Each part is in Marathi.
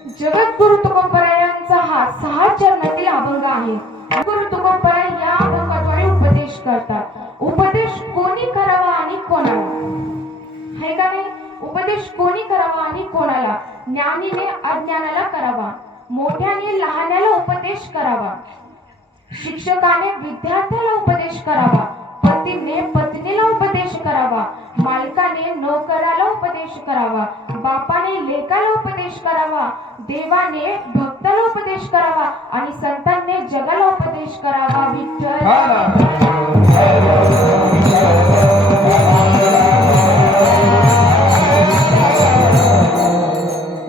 जगद्गुरु तुकोबरायांचा हा 6 चरणातील अभंग आहे. गुरु तुकोबराय या अभंगाद्वारे उपदेश करतात. उपदेश कोणी करावा आणि कोणाला, है का नाही? उपदेश कोणी करावा आणि कोणाला? ज्ञानीने अज्ञानाला करावा, मोठ्याने लहानाला उपदेश करावा, शिक्षकाने विद्यार्थ्याला उपदेश करावा, पतीने पत्नीला उपदेश करावा, मालकाने नोकराला उपदेश करावा, बापाने लेकाला उपदेश करावा, देवाने भक्ताला उपदेश करावा आणि संतांनी जगाला उपदेश करावा. विठ्ठल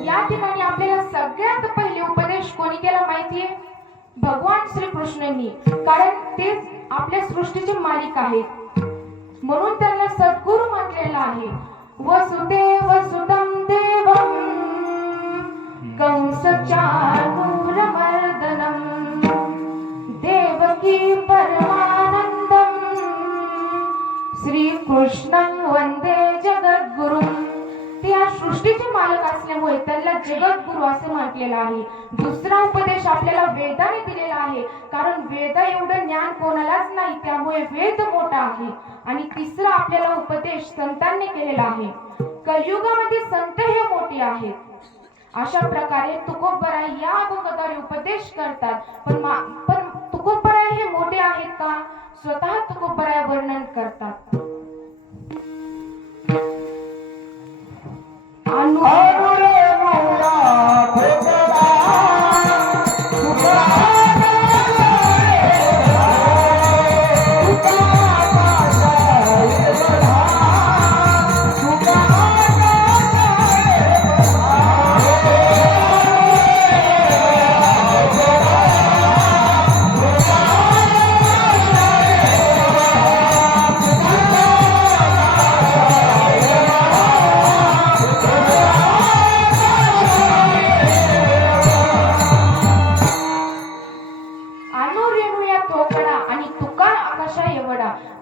या ठिकाणी आपल्याला सगळ्यात पहिले उपदेश कोणी केला माहितीये? भगवान श्रीकृष्णांनी. कारण तेच आपल्या सृष्टीचे मालिक आहेत, म्हणून त्यांना सद्गुरु म्हटलेलं आहे. वसुदेव सुतं देवं कंस चाणूरमर्दनं देवकी परमानंदं श्रीकृष्णं वंदे जगद्गुरुं. ते या सृष्टीचे मालक असल्यामुळे त्यांना जगद्गुरु असे म्हटलेलं आहे. दुसरा उपदेश आपल्याला वेदाने दिलेला आहे, कारण वेद एवढं ज्ञान कोणालाच नाही, त्यामुळे वेद मोठा आहे. आणि तिसरा आपल्याला उपदेश संतांनी केलेला आहे. कलियुगामध्ये संत हे मोठे आहेत. अशा प्रकारे तुकोबराय या अभंगाद्वारे उपदेश करतात. पण तुकोबराय हे मोठे आहेत का? स्वतः तुकोबराय वर्णन करतात.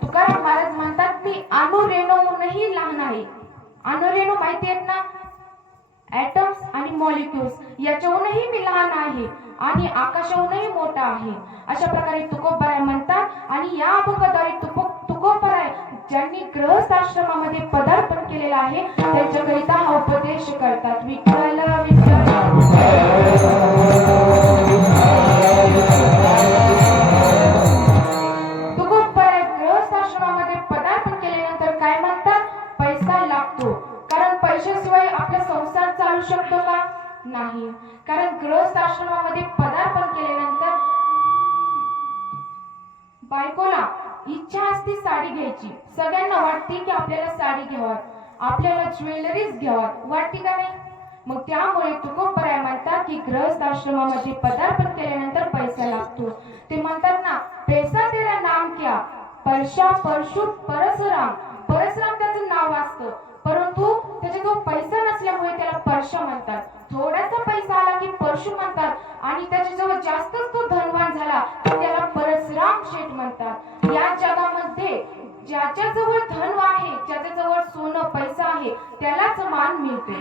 तुकाराम महाराज म्हणतात की अणुरेणूहूनही लहान आहे. अणुरेणू माहिती आहेत ना? ऍटम्स आणि मॉलिक्युल्स याच्याहूनही मी लहान आहे आणि आकाशाहूनही मोठा आहे. अशा प्रकारे तुकोबराय म्हणतात. आणि या अभंगाद्वारे तुकोबराय ज्यांनी गृहस्थाश्रमामध्ये पदार्पण केलेला आहे त्यांच्याकरिता हा उपदेश करतात. विठ्ठल विठ्ठल शकतो का? नाही. कारण गृहस्थाश्रमामध्ये पदार्पण केल्यानंतर बायकोला इच्छा असते साडी घ्यायची. सगळ्यांना वाटते की आपल्याला साडी घ्यावी, आपल्याला ज्वेलरीज घ्यावी, वाटते का नाही? मग त्यामुळे तुकोबराय म्हणतात की गृहस्थाश्रमामध्ये पदार्पण केल्यानंतर पैसा लागतो. ते म्हणतात ना, पैसा तेरा नाम क्या, परशा परशु परसराम. परसराम त्याचं नाव असतं, परंतु त्याच्याजवळ पैसा नसल्यामुळे त्याला परशा म्हणतात. थोडासा पैसा आला की परशु म्हणतात आणि त्याच्याजवळ जास्तच तो धनवान झाला तर त्याला परसराम शेठ म्हणतात. या जगामध्ये ज्याच्याजवळ धन आहे, ज्याच्याजवळ सोनं पैसा आहे त्यालाच मान मिळतो.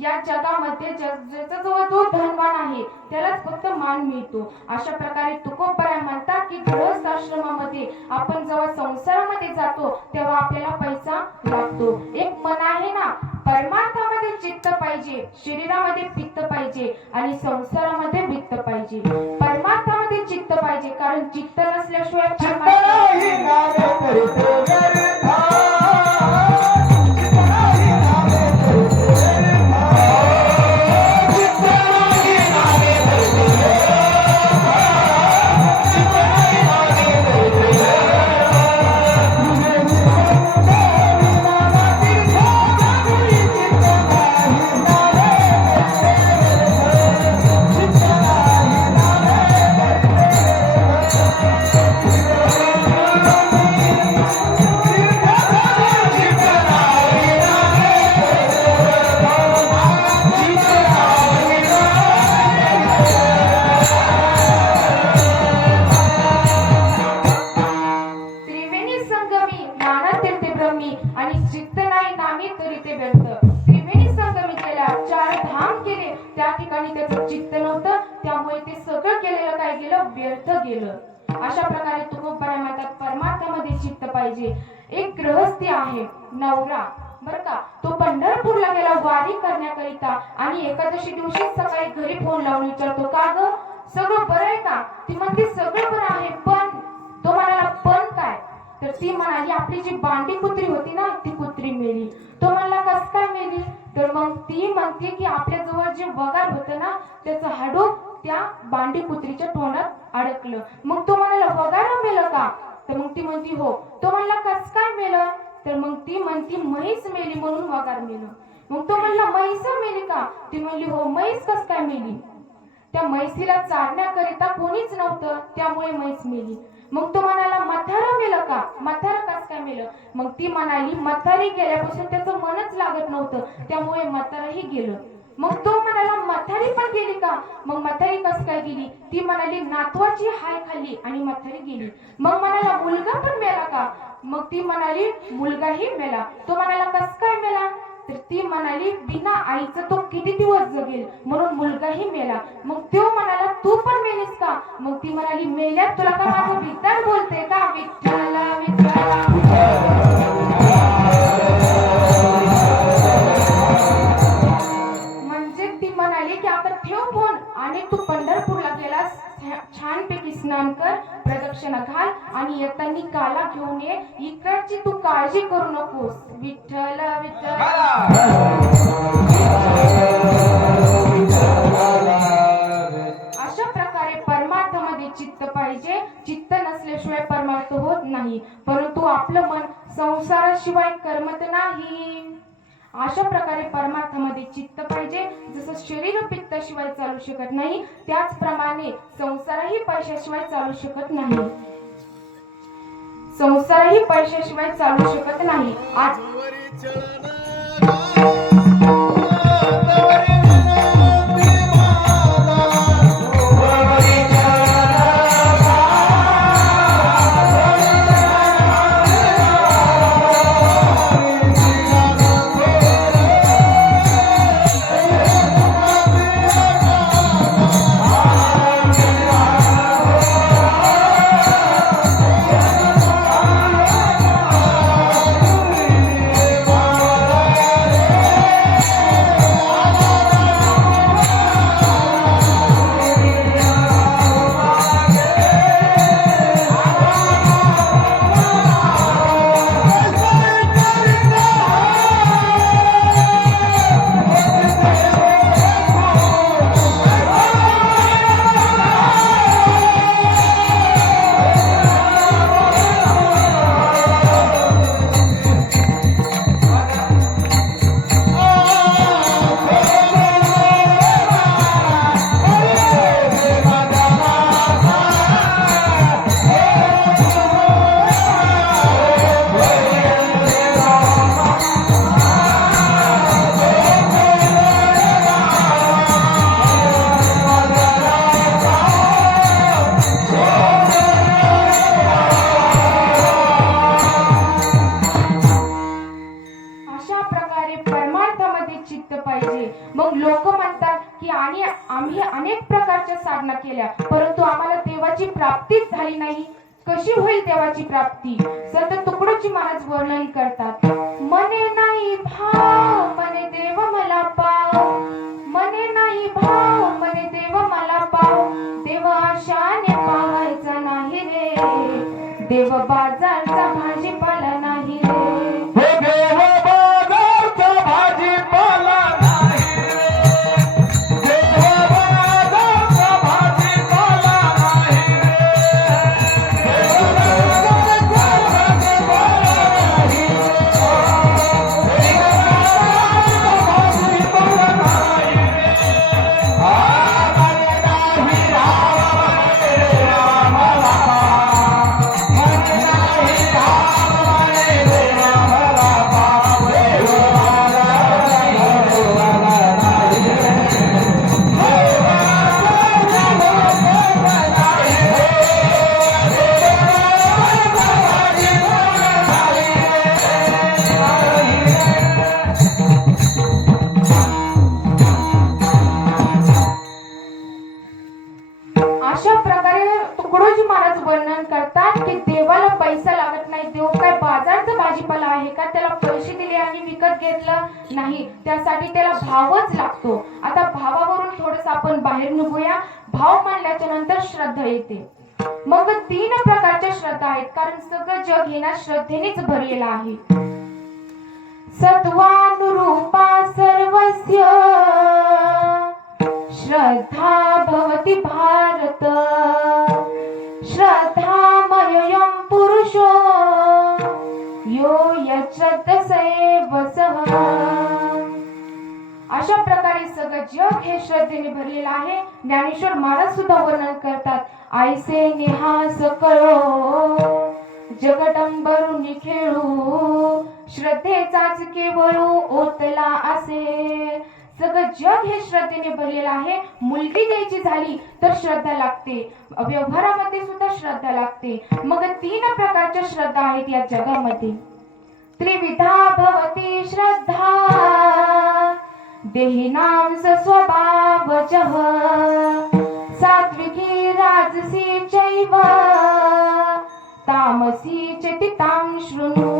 या जगामध्ये ज्याच्याजवळ जो धनवान आहे त्यालाच फक्त मान मिळतो. अशा प्रकारे तुकोबराय म्हणतात की गृहस्थाश्रमामध्ये आपण जेव्हा संसारामध्ये जातो तेव्हा आपल्याला पैसा लागतो. एक मन आहे ना, परमार्थामध्ये चित्त पाहिजे, शरीरामध्ये पित्त पाहिजे आणि संसारामध्ये वित्त पाहिजे. परमार्थामध्ये चित्त पाहिजे, कारण चित्त नसल्याशिवाय अशा प्रकारे तुकोबराय म्हणतात परमार्थामध्ये चित्त पाहिजे. एक गृहस्थी आहे नवरा बर का, तो पंढरपूरला गेला वारी करण्याकरिता आणि एकादशी दिवशी सकाळी घरी फोन लावून विचारतो का ग सगळं बरं आहे का. ती म्हणते सगळं बरं आहे पण. तो म्हणाला पण काय. तर ती म्हणाली आपली जी बांडी कुत्री होती ना ती कुत्री मेली. तो म्हणला कस काय मेली. तर मग ती म्हणते की आपल्या जवळ जे वगार होतं ना त्याचं हाडूक त्या बांडी कुत्रीच्या तोंडात अडकलं. मग तो म्हणाला वगार मेलं का. तर मग ती म्हणती हो. तो म्हणला कस काय मेलं. तर मग ती म्हणती म्हैस मेली म्हणून वगार मेलं. मग तो म्हणला म्हैस मेली का. ती म्हणली हो. म्हैस कस काय मेली. त्या म्हैसीला चारण्याकरिता कोणीच नव्हतं त्यामुळे म्हैस मेली. मग तो म्हणाला म्हातारं मेलं का. म्हातारं कस काय मेलं. मग ती म्हणाली म्हातारी गेल्यापासून त्याचं मनच लागत नव्हतं त्यामुळे म्हातारही गेलं. मग तो म्हणाला म्हातारी पण गेली का. मग म्हातारी कस काय गेली. ती म्हणाली नातवाची हाय खाल्ली आणि म्हातारी गेली. मग म्हणाला मुलगा पण मेला का. मग ती म्हणाली मुलगाही मेला. तो म्हणाला कस काय मेला. तर ती म्हणाली बिना आईचं तो किती दिवस जगेल म्हणून मुलगाही मेला. मग तो म्हणाला तू पण मेलीस का. मग ती म्हणाली मेल्यात तुला का माझं विठ्ठल बोलते का. विठ्ठला विठ्ठला म्हणजे ती म्हणाली की आता ठेव फोन आणि तू पंढरपूरला गेलास छानपैकी स्नान कर प्रदक्षिणा घाल आणि येताना काला घेऊन ये. इकडची तू काळजी करू नकोस. विठ्ठल विठ्ठल. अशा प्रकारे परमार्थामध्ये चित्त पाहिजे. चित्त नसल्याशिवाय परमार्थ होत नाही. परंतु आपलं मन संसाराशिवाय करमत नाही. अशा प्रकारे परमार्थामध्ये चित्त पाहिजे. जसं शरीर पित्ताशिवाय चालू शकत नाही त्याचप्रमाणे संसारही पैशाशिवाय चालू शकत नाही. संसारही पैशाशिवाय चालू शकत नाही. आज मग लोक म्हणतात की आम्ही अनेक प्रकारच्या साधना केल्या परंतु आम्हाला देवाची प्राप्तीच झाली नाही. कशी होईल देवाची प्राप्ती. संत तुकडोजी महाराज वर्णन करतात. मने नाही भाव मने देव मला पाव. मने नाही भाव मने देव मला पाव. देव आशाने पावायचा नाही रे. देव बाजारचा भाजीपाला नाही रे. करतात की देवाला पैसा लागत नाही, देव काय बाजारचा भाजीपाला आहे का त्याला पैसे दिले आणि विकत घेतलं नाही, त्यासाठी त्याला भावच लागतो. आता भावावरून थोडस आपण बाहेर निघूया. भाव मानल्याच्या नंतर श्रद्धा येते. मग 3 प्रकारच्या श्रद्धा आहेत, कारण सगळं जग हे ना श्रद्धेनेच भरलेलं आहे. सत्वानुरूपा सर्वस्य श्रद्धा भवति भारत, श्रद्धामयं पुरुषो यो यच्छ्रद्धसेव सः. अशा प्रकारे सगळं जग हे श्रद्धेने भरलेलं आहे. ज्ञानेश्वर महाराज सुद्धा वर्णन करतात. ऐसे नेहा सकळो जगदंबरुनी खेळू, श्रद्धेचाच केवळू ओतला असे. सगळं जग हे श्रद्धेने भरलेलं आहे. मुलगी द्यायची झाली तर श्रद्धा लागते, व्यवहारामध्ये सुद्धा श्रद्धा लागते. मग 3 प्रकारच्या श्रद्धा आहेत या जगामध्ये. त्रिविधा भवती श्रद्धा देहिनां स्वभावजः, सात्विकी राजसी चैव तामसी चेतितां शृणु.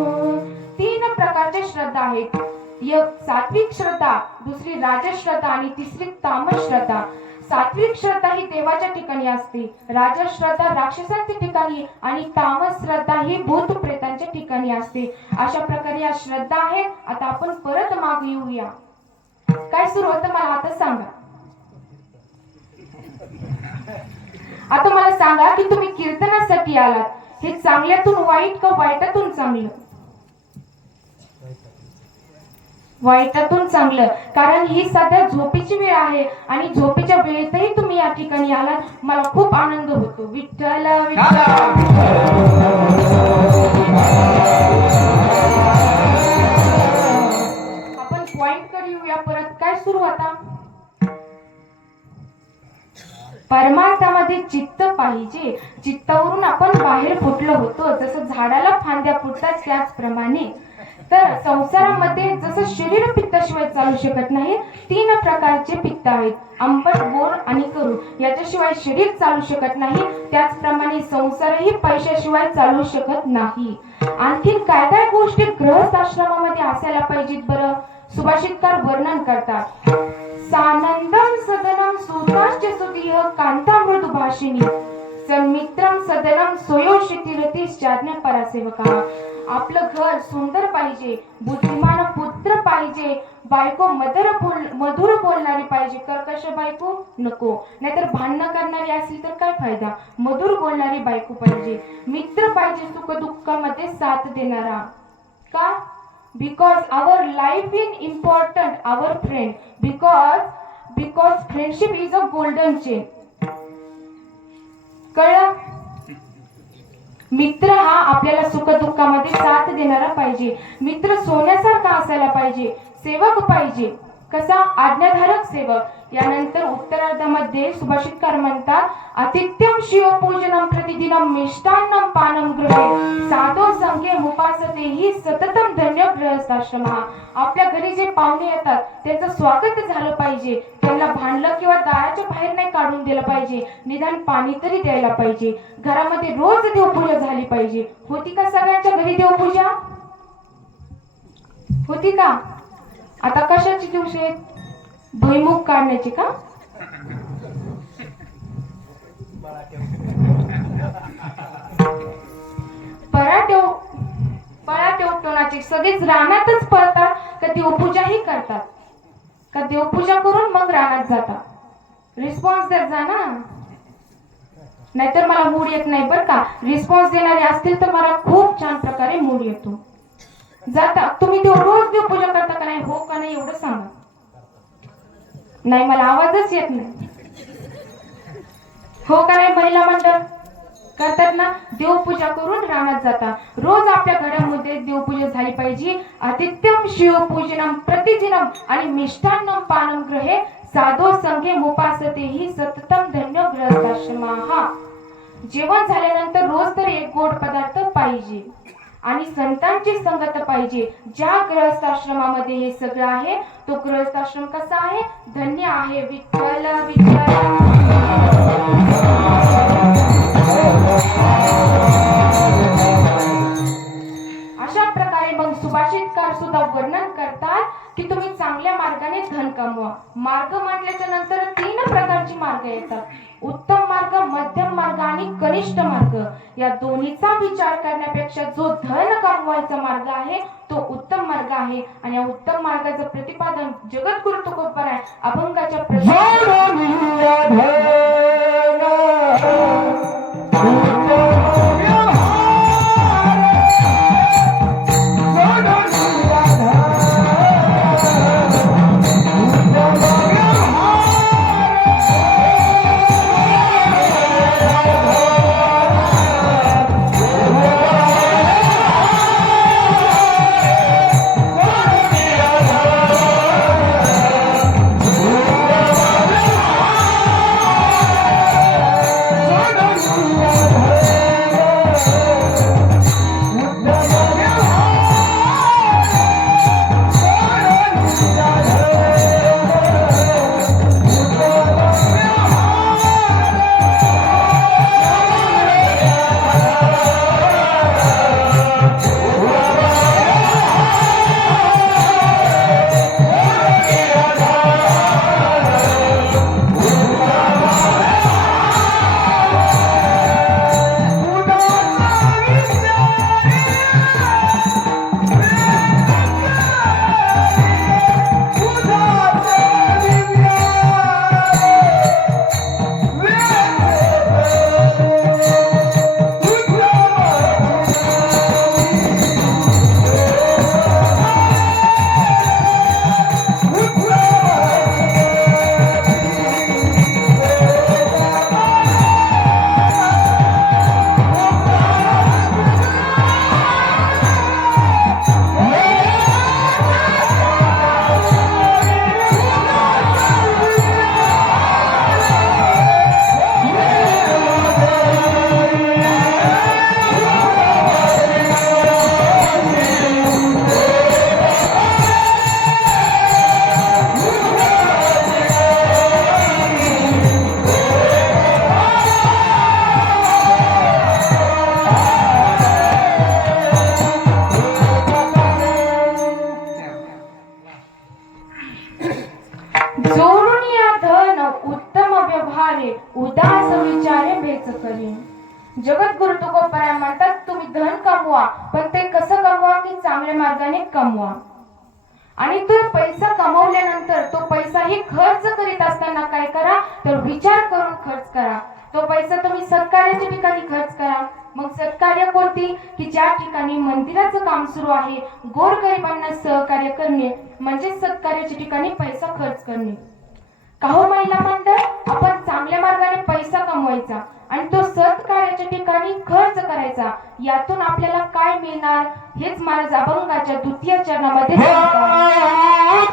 3 प्रकारच्या श्रद्धा आहेत. एक सात्विक श्रद्धा, दुसरी राजस श्रद्धा आणि तिसरी तामस श्रद्धा. सात्विक श्रद्धा ही देवाच्या ठिकाणी असते, राजस श्रद्धा राक्षसांच्या ठिकाणी आणि तामस श्रद्धा ही भूत प्रेतांच्या ठिकाणी असते. अशा प्रकारे या श्रद्धा आहेत. आता आपण परत मागे येऊया. काय सुरू होतं मला आता सांगा. आता मला सांगा की तुम्ही कीर्तनासाठी आलात, हे चांगल्यातून वाईट का वाईटातून चांगलं? वाईटातून चांगलं, कारण ही सध्या झोपेची वेळ आहे आणि झोपेच्या वेळेतही तुम्ही या ठिकाणी आलात. मला खूप आनंद होतो. विठ्ठल विठ्ठल. आपण पॉइंट कडे येऊया परत. काय सुरू आता? परमार्थामध्ये चित्त पाहिजे. चित्तावरून आपण बाहेर फुटलो होतो. जसं झाडाला फांद्या फुटतात त्याचप्रमाणे तर संसारामध्ये जसं शरीर पित्ताशिवाय चालू शकत नाही, 3 प्रकारचे पित्त आहेत, आंबट, गोड आणि कडू. याच्याशिवाय शरीर चालू शकत नाही. त्याचप्रमाणे संसारही पैशाशिवाय चालू शकत नाही. आणखीन काय काय गोष्टी गृहस्थ आश्रमामध्ये असायला पाहिजेत बरं? सुभाषितकार वर्णन करतात. सानंदम सदनम सूताश्च सुधीह कांता मृदु भाषिणी, सन्मित्रम सदनम सोयोषितिरतीश्चाज्ञा परासेवका. आपलं घर सुंदर पाहिजे, बुद्धिमान पुत्र पाहिजे, बायको मधुर बोलणारी पाहिजे. कर्कश बायको नको, नाहीतर भांडण करणारी असली तर काय फायदा. मधुर बोलणारी बायको पाहिजे. मित्र पाहिजे सुख दुःखामध्ये साथ देणारा. का? Because our life in important our friend, because friendship is a golden chain. कळलं? मित्र हा आपल्याला सुख दुःखामध्ये साथ देणारा पाहिजे. मित्र सोन्यासारखा असायला पाहिजे. सेवक पाहिजे. कसा? आज्ञाधारक सेवक. यानंतर उत्तरार्धामध्ये सुभाषितकार म्हणतात, आतिथ्यम शिवपूजनम प्रतिदिनम मिष्टान्नम पानम गृहे साधो संघे उपासते ही सततम धन्य गृहस्थाश्रमः. आपल्या घरी जे पाहुणे येतात त्यांचं स्वागत झालं पाहिजे. त्यांना भांडलं किंवा दाराच्या बाहेर नाही काढून दिलं पाहिजे. निदान पाणी तरी द्यायला पाहिजे. घरामध्ये रोज देवपूजा झाली पाहिजे. होती का सगळ्यांच्या घरी देवपूजा? होती का? आता कशाची दिवशी आहेत? भुईमुग काढण्याची का? पराठेवटोनाची. सगळेच रानातच पळतात का देवपूजाही करतात? का देवपूजा करून मग रानात जातात? रिस्पॉन्स देत जा ना, नाहीतर मला मूड येत नाही बरं का. रिस्पॉन्स देणारे असतील तर मला खूप छान प्रकारे मूड येतो. जाता तुम्ही रोज देवपूजा करता का नाही? हो का नाही एवढं सांगा. नाही, मला आवाजच येत नाही. हो का नाही? महिला मंडळ करतात ना, देवपूजा करून रानात जाता. रोज आपल्या घरामध्ये देवपूजा झाली पाहिजे. आतिथ्यम शिवपूजनम प्रतिदिनम आणि मिष्टान्नम पानम गृहे साधो संघे उपासते ही सततम धन्य गृहस्थाश्रमः. जेवण झाल्यानंतर रोज तर एक गोड पदार्थ पाहिजे आणि संतांची संगत पाहिजे. ज्या गृहस्थाश्रमामध्ये हे सगळं आहे तो गृहस्थाश्रम कसा आहे? धन्य आहे. विठ्ठल विठ्ठल. सुद्धा वर्णन करतात की तुम्ही चांगल्या मार्गाने धन कमवा. मार्ग म्हटल्याच्या नंतर 3 प्रकारची मार्ग येतात. उत्तम मार्ग, मध्यम मार्ग आणि कनिष्ठ मार्ग. या दोन्हीचा विचार करण्यापेक्षा जो धन कमवायचा मार्ग आहे तो उत्तम मार्ग आहे. आणि या उत्तम मार्गाचं प्रतिपादन जगद्गुरु तुकोबराय अभंगाच्या जोडून या धन उत्तम व्यवहारे उदास विचारे बेच करी. जगद्गुरु तुकोबराय म्हणतात तुम्ही धन कमवा, पण ते कसं कमवा की चांगल्या मार्गाने कमवा. आणि तो पैसा कमवल्यानंतर तो पैसाही खर्च करीत असताना काय करा तर विचार करून खर्च करा. तो पैसा तुम्ही सत्कार्याच्या ठिकाणी खर्च करा. मग सत्कार्य कोणती की ज्या ठिकाणी मंदिराचं काम सुरू आहे, गोरगरिबांना सहकार्य करणे म्हणजे सत्कार्याच्या ठिकाणी पैसा खर्च करणे. काहो महिला मंडळ, आपण चांगल्या मार्गाने पैसा कमवायचा आणि तो सत्कार्याच्या ठिकाणी खर्च करायचा. यातून आपल्याला काय मिळणार हेच महाराज अभंगाच्या 2य चरणामध्ये सांगतात.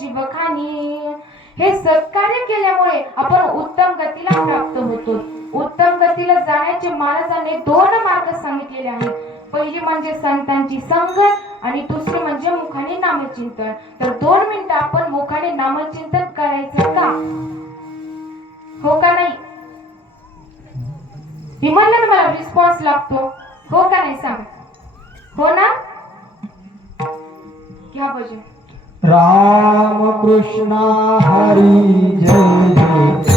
जीवखानी. हे सत्कार्य केल्यामुळे आपण उत्तम गतीला प्राप्त होतो. उत्तम गतीला जाण्याचे महाराजांनी 2 मार्ग सांगितलेले आहेत. पहिली म्हणजे संतांची संगत आणि दुसरी म्हणजे मुखाने नामचिंतन. तर 2 मिनिटं आपण मुखाने नामचिंतन करायचं का? हो का नाही? मी म्हणलं ना मला रिस्पॉन्स लागतो. हो का नाही सांग? हो ना? घ्या भजन. राम कृष्ण हरी जय जय.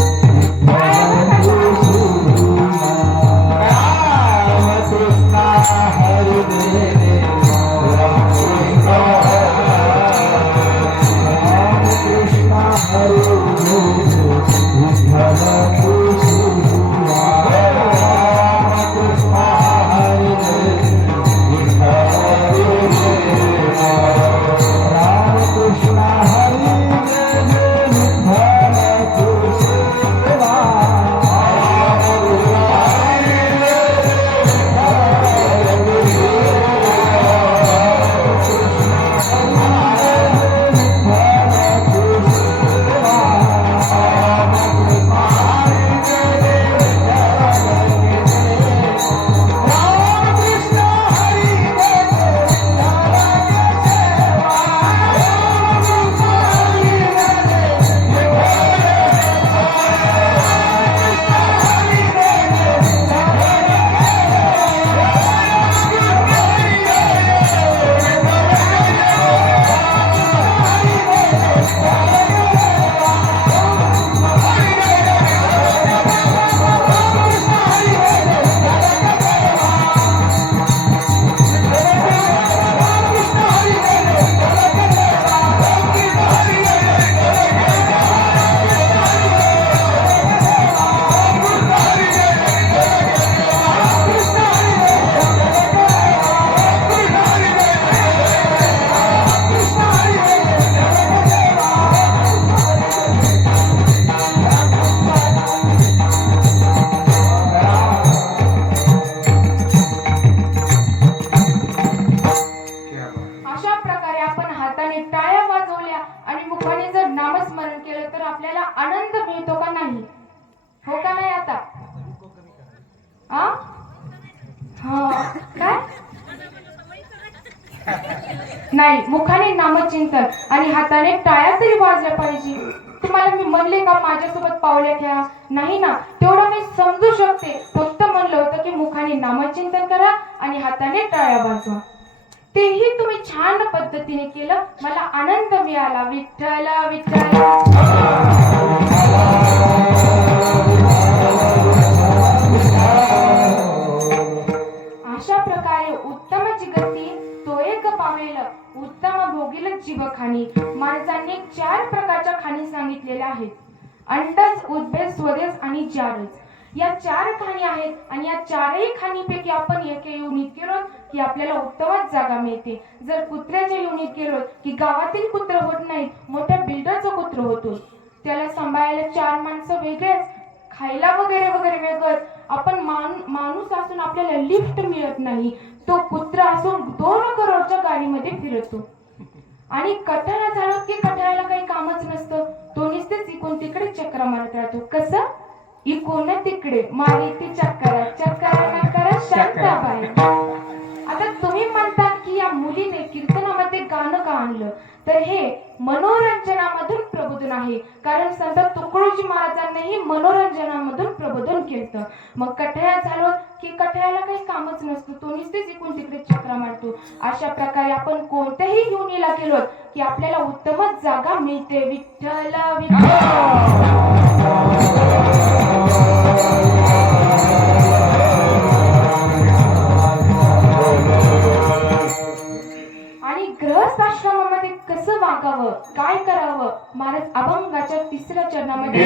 नाही, मुखाने नामचिंतन आणि हाताने टाळ्या तरी वाजल्या पाहिजे. तुम्हाला मी म्हणले का माझ्यासोबत पावल्या घ्या? नाही ना, तेवढं मी समजू शकते. फक्त म्हणलं होतं की मुखाने नामचिंतन करा आणि हाताने टाळ्या वाजवा. तेही तुम्ही छान पद्धतीने केलं. मला आनंद मिळाला. विठ्ठल विठ्ठल. अशा प्रकारे उत्तमाची गती तो एक पावेल उत्तम भोगील जीवखानी. महाराजांनी 4 प्रकारच्या खाणी सांगितलेल्या आहेत. अंडज, उद्भेद, स्वदेश आणि जारज. या 4 खाणी आहेत आणि या 4ही खाणीपैकी आपण एक युनिट केलो की आपल्याला उत्तमच जागा मिळते. जर कुत्र्याच्या युनिट केलो की गावातील कुत्र होत नाहीत, मोठ्या बिल्डरचं कुत्र होतो. त्याला सांभाळायला 4 माणसं वेगळेच, खायला वगैरे वगैरे वेगळंच. आपण माणूस असून आपल्याला लिफ्ट मिळत नाही, तो कुत्रा असून 2 करोडच्या गाडीमध्ये फिरतो. आणि कठाळा झालो की कठाळ्याला काही कामच नसतं, तो नुसतेच इकडून तिकडे चक्रा मारत राहतो. कसं? इकडून तिकडे मारी ती चक्रा चक्रा करा शांताबाई. आता तुम्ही म्हणतात की या मुलीने कीर्तनामध्ये गाणं का आणलं? तर हे मनोरंजनामधून प्रबोधन आहे. कारण संत तुकडोजी महाराजांनीही मनोरंजनामधून प्रबोधन केलं. मग कठया झालो की कठयाला काही कामच नसतं, तो नुसतेच इकडून तिकडे चक्रा मारतो. अशा प्रकारे आपण कोणत्याही युनीला गेलो की आपल्याला उत्तमच जागा मिळते. विठ्ठल आणि गृहस्थाश्रमामध्ये कसं वागावं, काय करावं, महाराज अभंगाच्या 3ऱ्या चरणामध्ये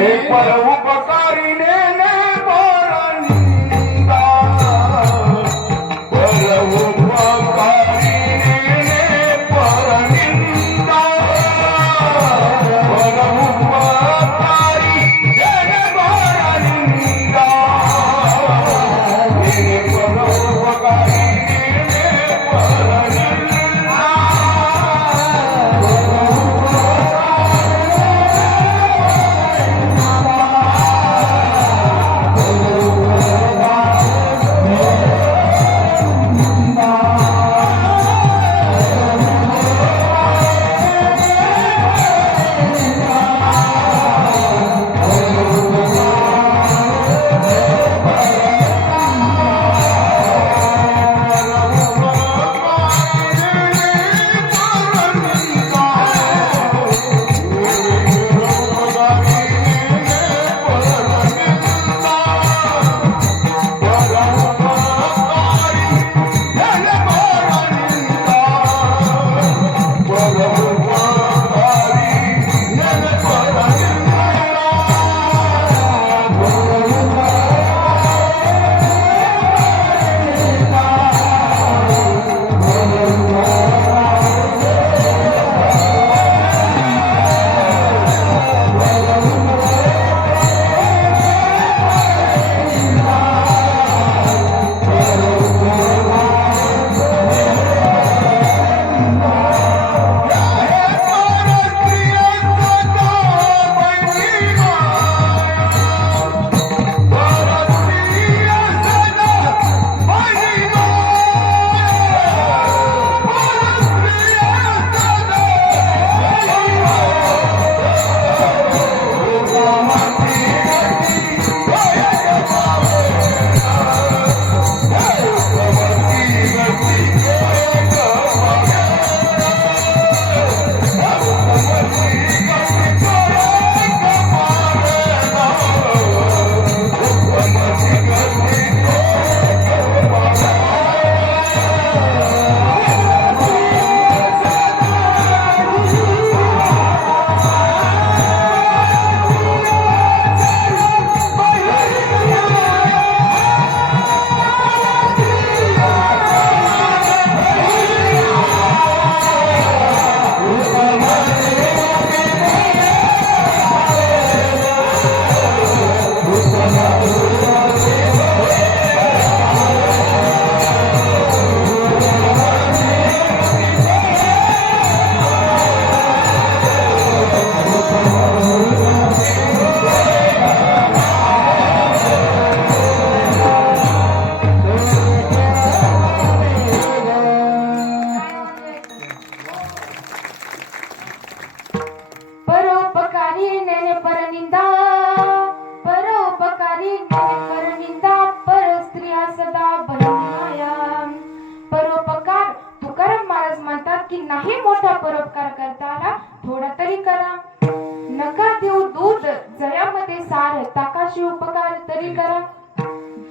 नका देऊ दूध जयामध्ये सार, ताकाशी उपकार तरी करा.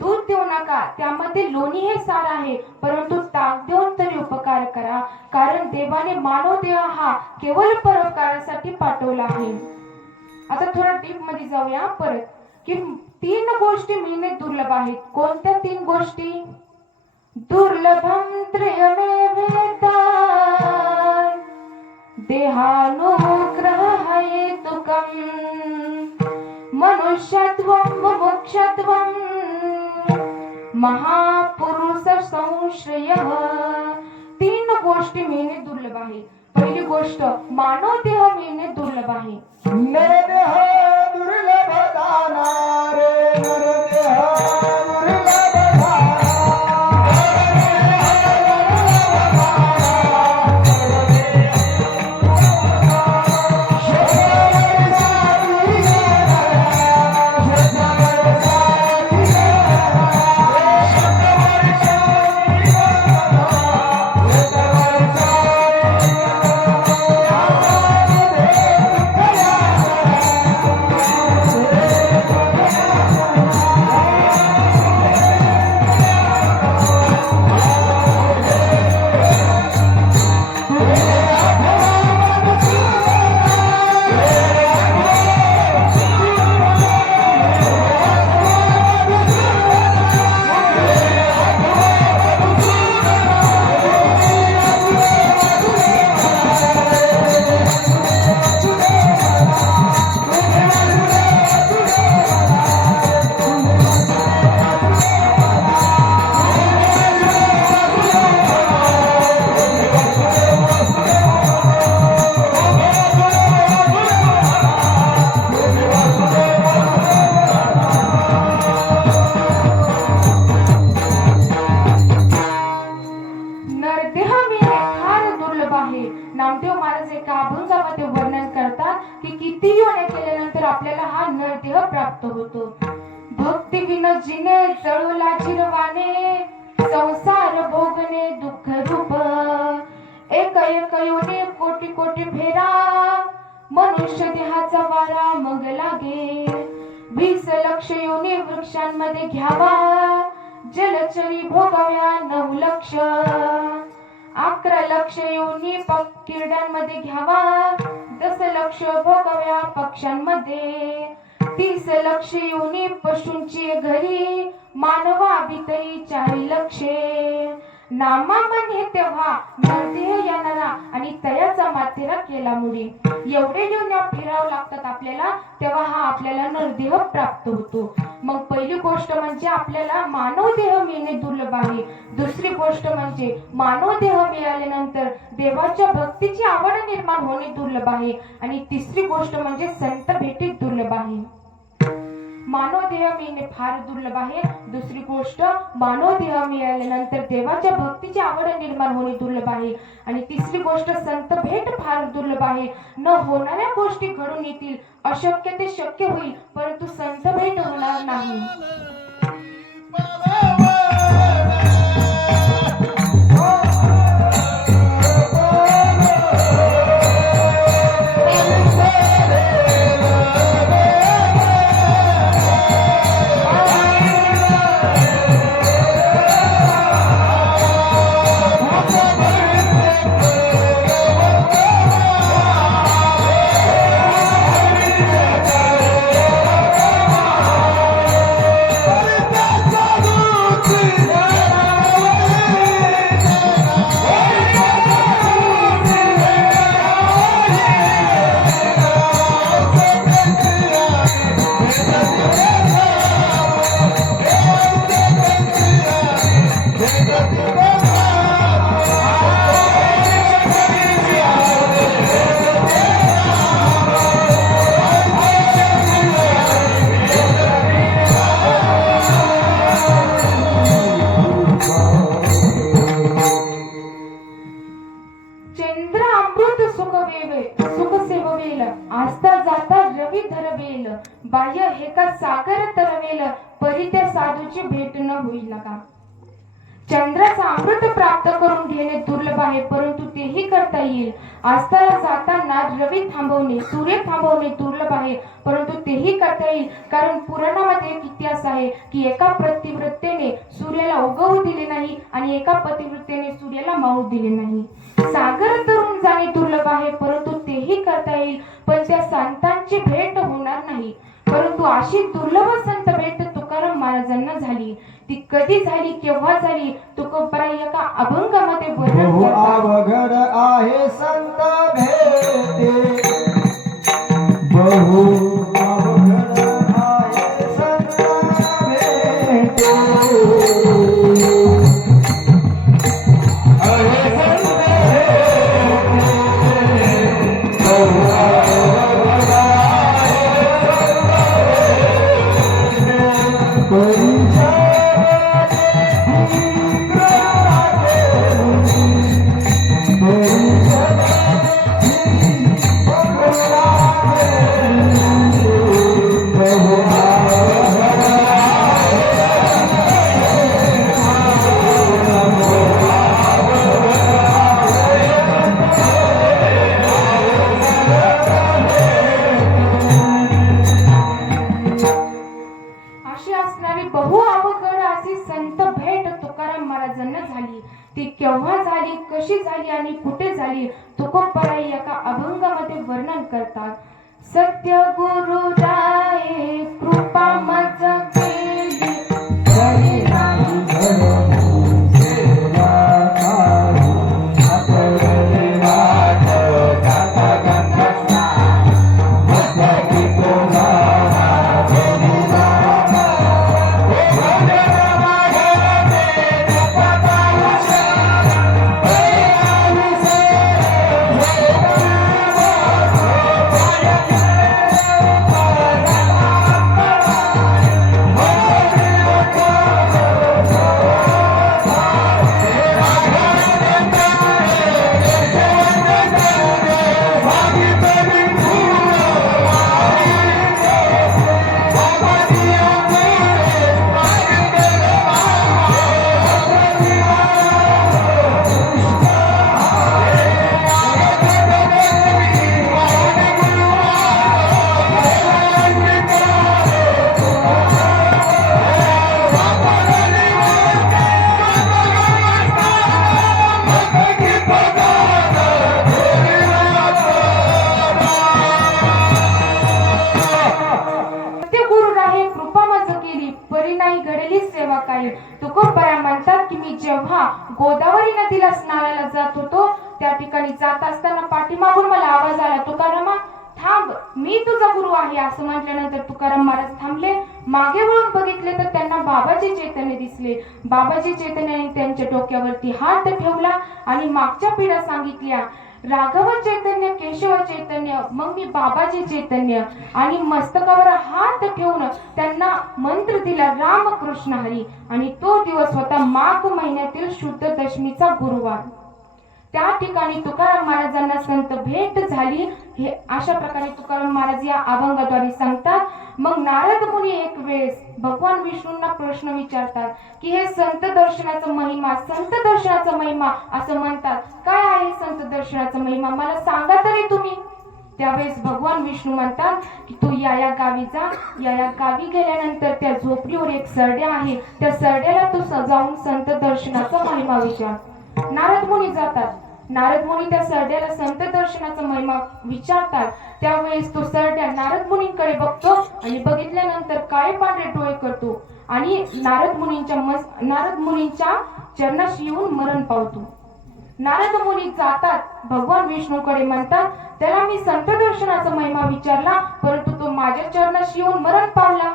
दूध देऊ नका, त्यामध्ये लोणी हे सार आहे, परंतु ताक देऊन तरी उपकार करा. कारण देवाने मानव देह हा केवळ परोपकारासाठी पाठवला आहे. आता थोडं डीप मध्ये जाऊया परत, की 3 गोष्टी मिळणे दुर्लभ आहेत. कोणत्या 3 गोष्टी? दुर्लभम त्रयमेवेता देहानुग्रह हेतुकम मनुष्यत्वं मोक्षत्वं महापुरुष संश्रयः. 3 गोष्टी मिळणे दुर्लभ आहे. पहिली गोष्ट, मानव देह मिळणे दुर्लभ आहे. नरदेह दुर्लभ दाना रे, नरदेह दुर्लभ नामदेव महाराज एका अभंगामध्ये वर्णन करतात की किती योन्या केल्यानंतर आपल्याला हा नरदेह प्राप्त होतो. भक्ती विन जिने जळूला चिरवाने, संसार भोगणे दुःख रूप. एक एक योनी कोटी कोटी फेरा, मनुष्य देहाचा वारा मग लागे. 20 लक्ष योनी वृक्षांमध्ये घ्यावा, जलचरी भोगाव्या 9 लक्ष. 11 लक्ष योनी किरड्यांमध्ये घ्यावा, 10 लक्ष भोगाव्या पक्ष्यांमध्ये. 30 लक्ष योनी पशूंची घरी, मानवा भीतरी 4 लक्षे. नामा म्हणे तेव्हा नरदेह येणारा आणि तयाचा मातेरा केला मुडी. एवढे योन्या फिरावं लागतात आपल्याला, तेव्हा हा आपल्याला नरदेह प्राप्त होतो. मग पहिली गोष्ट म्हणजे आपल्याला मानव देह मिळणे दुर्लभ आहे. दुसरी गोष्ट म्हणजे मानव देह मिळाल्यानंतर देवाच्या भक्तीची आवड निर्माण होणे दुर्लभ आहे. आणि तिसरी गोष्ट म्हणजे संत भेटी दुर्लभ आहे. मानव देह मिळणे फार दुर्लभ आहे. दुसरी गोष्ट, मानव देह मिळाल्यानंतर देवाच्या भक्तीची आवड निर्माण होणे दुर्लभ आहे. आणि तिसरी गोष्ट, संत भेट फार दुर्लभ आहे. न होणाऱ्या गोष्टी घडून येतील, अशक्य ते शक्य होईल, परंतु संत भेट होणार नाही. बाह्य हे का सागर तरवेल, परी त्या साधूची भेट न होईल नका. चंद्राचा अमृत प्राप्त करून घेणे दुर्लभ आहे, परंतु तेही करता येईल. अस्ताला जाताना रवी थांबवणे, सूर्य थांबवणे दुर्लभ आहे, परंतु तेही करता येईल. कारण पुराणामध्ये एक इतिहास आहे की एका पतिव्रतेने सूर्याला उगवू दिले नाही आणि एका पतिव्रतेने सूर्याला मावू दिले नाही. सागर तरुण जाणे दुर्लभ आहे, परंतु तेही करता येईल. पण त्या संतांची भेट होणार नाही. परंतु अशी दुर्लभ संत भेट तुकाराम महाराजांना झाली. ती कधी झाली, केव्हा झाली, तुकोबराय एका अभंगामध्ये वर्णन बहु करतात. अवघड आहे संत भेटे, बहु अवघड आहे संत भेटे. आहे संत भेटे, बहु अवघड आहे संत भेटे. अशी असणारी बहु अवघड अशी संत भेट तुकाराम महाराजांना झाली. ती केव्हा झाली, कशी झाली आणि कुठे झाली, तुकोबराय एका अभंगामध्ये वर्णन करतात. सत्य गुरु राये कृपा मज केली, जरी नाही घडवून सेवा काही, आपले वाट जाता गंधस्ना, मस्तकी तुम्हाला जरी जाता. हे भजन मागते जपतायुष्य, हे आयुष्य तुकोबराय म्हणतात की मी जेव्हा गोदावरी नदीला स्नानाला जात होतो, त्या ठिकाणी जात असताना पाठीमागून मला आवाज आला, तुकारामा थांब, मी तुझा गुरु आहे. असं म्हटल्यानंतर तुकाराम महाराज थांबले. मागे वळून बघितले तर त्यांना बाबाजी चैतन्य दिसले. बाबाजी चैतन्याने त्यांच्या डोक्यावरती हात ठेवला आणि मागच्या पिढ्या सांगितल्या, राघव चैतन्य, केशव चैतन्य, मग मी बाबाजी चैतन्य. आणि मस्तकावर हात ठेवून त्यांना मंत्र दिला, रामकृष्ण हरी. आणि तो दिवस होता माघ महिन्यातील शुद्ध दशमीचा गुरुवार. त्या ठिकाणी तुकाराम महाराजांना संत भेट झाली. हे अशा प्रकारे तुकाराम महाराज या अभंगाद्वारे सांगतात. मग नारद मुनी एक वेळेस भगवान विष्णूंना प्रश्न विचारतात की हे संत दर्शनाचा महिमा, संत दर्शनाचा महिमा असं म्हणतात, काय आहे संत दर्शनाचा महिमा, मला सांगा तरी तुम्ही. त्यावेळेस भगवान विष्णू म्हणतात की तू या गावी जा. या गावी गेल्यानंतर त्या झोपडीवर एक सरड्या आहे, त्या सरड्याला तू सजावून संत दर्शनाचा महिमा विचार. नारद मुनी जातात. नारद मुनी त्या सरड्याला संत दर्शनाचा महिमा विचारतात. त्यावेळेस तो सरड्या नारद मुनींकडे बघतो आणि बघितल्यानंतर काळे पांढरे डोळे करतो आणि नारद मुनींच्या चरणाशी येऊन मरण पावतो. नारद मुनी जातात, भगवान विष्णूकडे म्हणतात, त्याला मी संत दर्शनाचा महिमा विचारला, परंतु तो माझ्या चरणाशी येऊन मरण पावला.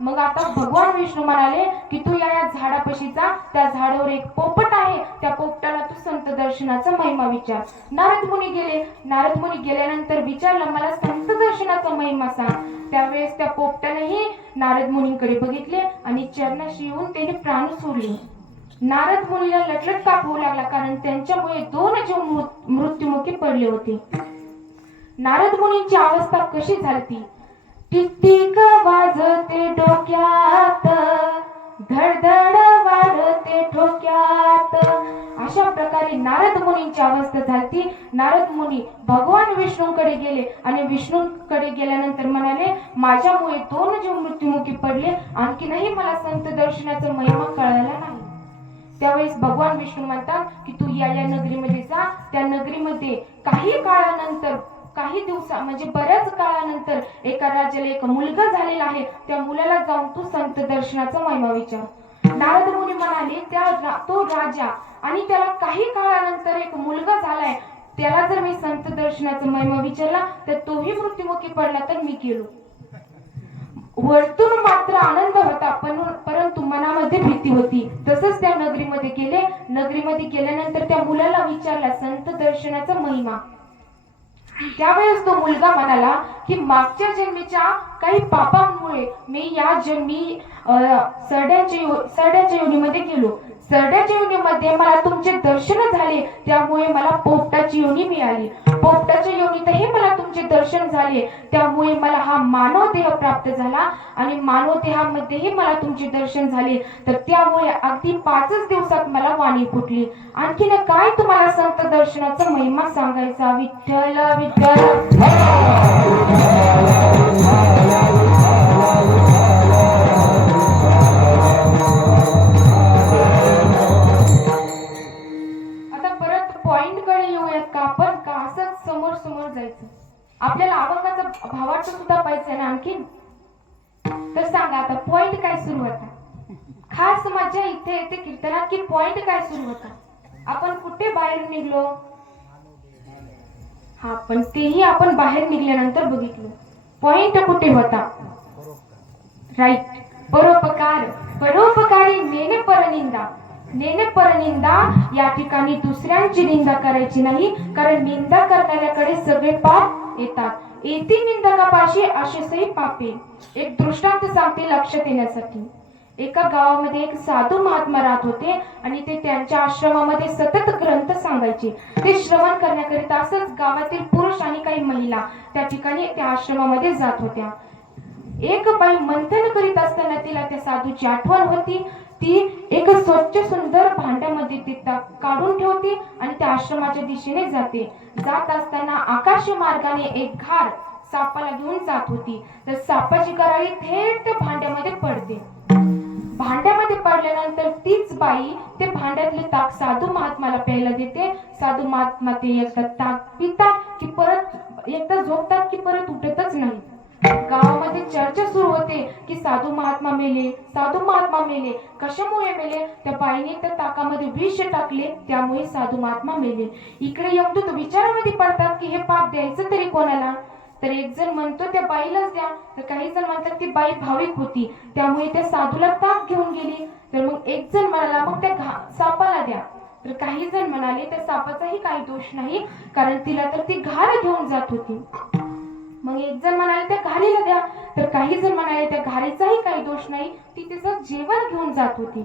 मग आता भगवान विष्णू म्हणाले की तू या झाडापाशी जा, त्या झाडावर एक पोपट आहे, त्या पोपटाला तू संत दर्शनाचा महिमा विचार. नारद मुनी गेले. नारद मुनी गेल्यानंतर विचारलं, मला संत दर्शनाचा महिमा सांग. त्यावेळेस त्या पोपटानेही नारद मुनींकडे बघितले आणि चरणाशी येऊन त्याने प्राण सोडले. नारद मुनीला लटलट काप होऊ लागला, कारण त्यांच्यामुळे 2 जीव मृत्युमुखी पडले होते. नारद मुनींची अवस्था कशी झाली? टिकटिक वाजते डोक्यात, धडधड वाढते डोक्यात. अशा प्रकारे नारद मुनींची अवस्था झाली. नारद मुनी भगवान विष्णूंकडे गेले आणि विष्णूंकडे गेल्यानंतर म्हणाले, माझ्यामुळे 2 जीव मृत्युमुखी पडले, आणखीनही मला संत दर्शनाचा महिमा कळाला नाही. त्यावेळेस भगवान विष्णू म्हणतात की तू या नगरीमध्ये जा. त्या नगरीमध्ये काही काळानंतर, काही दिवसा म्हणजे बऱ्याच काळानंतर एका राजाला एक मुलगा झालेला आहे. त्या मुलाला जाऊन तू संत दर्शनाचा महिमा विचार. नारद मुनी म्हणाले, तो राजा आणि त्याला काही काळानंतर एक मुलगा झालाय, त्याला जर मी संत दर्शनाचा महिमा विचारला तर तोही मृत्युमुखी पडला तर मी गेलो. वरतून मात्र आनंद होता, परंतु मनामध्ये भीती होती. तसंच त्या नगरीमध्ये गेले. नगरीमध्ये गेल्यानंतर त्या मुलाला विचारला संत दर्शनाचा महिमा. त्यावेळेस तो मुलगा म्हणाला की मागच्या जन्मीच्या काही पापांमुळे मी या जन्मी सरड्याच्या योनीमध्ये गेलो. सरड्याच्या योनीमध्ये मला तुमचे दर्शन झाले, त्यामुळे मला पोपटाची योनी मिळाली. पोपटाच्या योनीतही मला तुमचे दर्शन झाले, त्यामुळे मला हा मानव देह प्राप्त झाला आणि मानव देहामध्येही मला तुमचे दर्शन झाले. तर त्यामुळे अगदी 5च दिवसात मला वाणी फुटली. आणखीन काय तुम्हाला संत दर्शनाचा महिमा सांगायचा. विठ्ठल विठ्ठल. आपल्याला अभंगाचा भावार्थ सुद्धा पाहिजे ना आणखीन. तर सांगा आता पॉइंट काय सुरू होता. खास मजा इथे येते कीर्तनात की पॉइंट काय सुरू होता. आपण कुठे बाहेर निघलो. हा, पण तेही आपण बाहेर निघल्यानंतर बघितलं. पॉइंट कुठे होता. राईट. परोपकार. परोपकारी नेने परनिंदा. नेने परनिंदा या ठिकाणी दुसऱ्यांची निंदा करायची नाही, कारण निंदा करणाऱ्याकडे सगळे पाप येतात. येती निंदकापाशी आशेसही पापे. एक दृष्टांत सांगते लक्षात येण्यासाठी. एका गावामध्ये एक साधू महात्मा राहत होते आणि ते त्यांच्या आश्रमामध्ये सतत ग्रंथ सांगायचे. ते श्रवण करण्याकरिता असंच गावातील पुरुष आणि काही महिला त्या ठिकाणी त्या आश्रमामध्ये जात होत्या. एक बाई मंथन करीत असताना तिला त्या साधूची आठवण होती. ती एक स्वच्छ सुंदर भांड्यामध्ये ती काढून ठेवते आणि त्या आश्रमाच्या दिशेने जाते. जात असताना आकाशी मार्गाने एक घार सापाला घेऊन जात होती. तर सापाची गराळी थेट त्या भांड्यामध्ये पडते. भांड्यामध्ये पडल्यानंतर तीच बाई ते भांड्यातले ताक साधू महात्माला प्यायला देते. साधू महात्मा ते एकदा ताक पितात की परत, एकदा झोपतात की परत उठतच नाही. गावामध्ये चर्चा सुरू होते की साधू महात्मा मेले, साधू महात्मा मेले. कशामुळे मेले. त्या बाईने त्या ताकामध्ये विष टाकले, त्यामुळे साधू महात्मा मेले. इकडे यमदूत विचारामध्ये पडतात की हे पाप द्यायचं तरी कोणाला. तर एक जण म्हणतो त्या बाईलाच द्या, तर काही जण म्हणतात ती बाई भाविक होती त्यामुळे त्या साधूला ताक घेऊन गेली. तर मग एक जण म्हणाला मग त्या सापाला द्या. तर काही जण म्हणाले त्या सापाचाही काही दोष नाही, कारण तिला तर ती घार घेऊन जात होती. मग एक जण म्हणाले त्या घारीला द्या. तर काही जण म्हणाले त्या घारीचाही काही दोष नाही, ती तिचं जेवण घेऊन जात होती.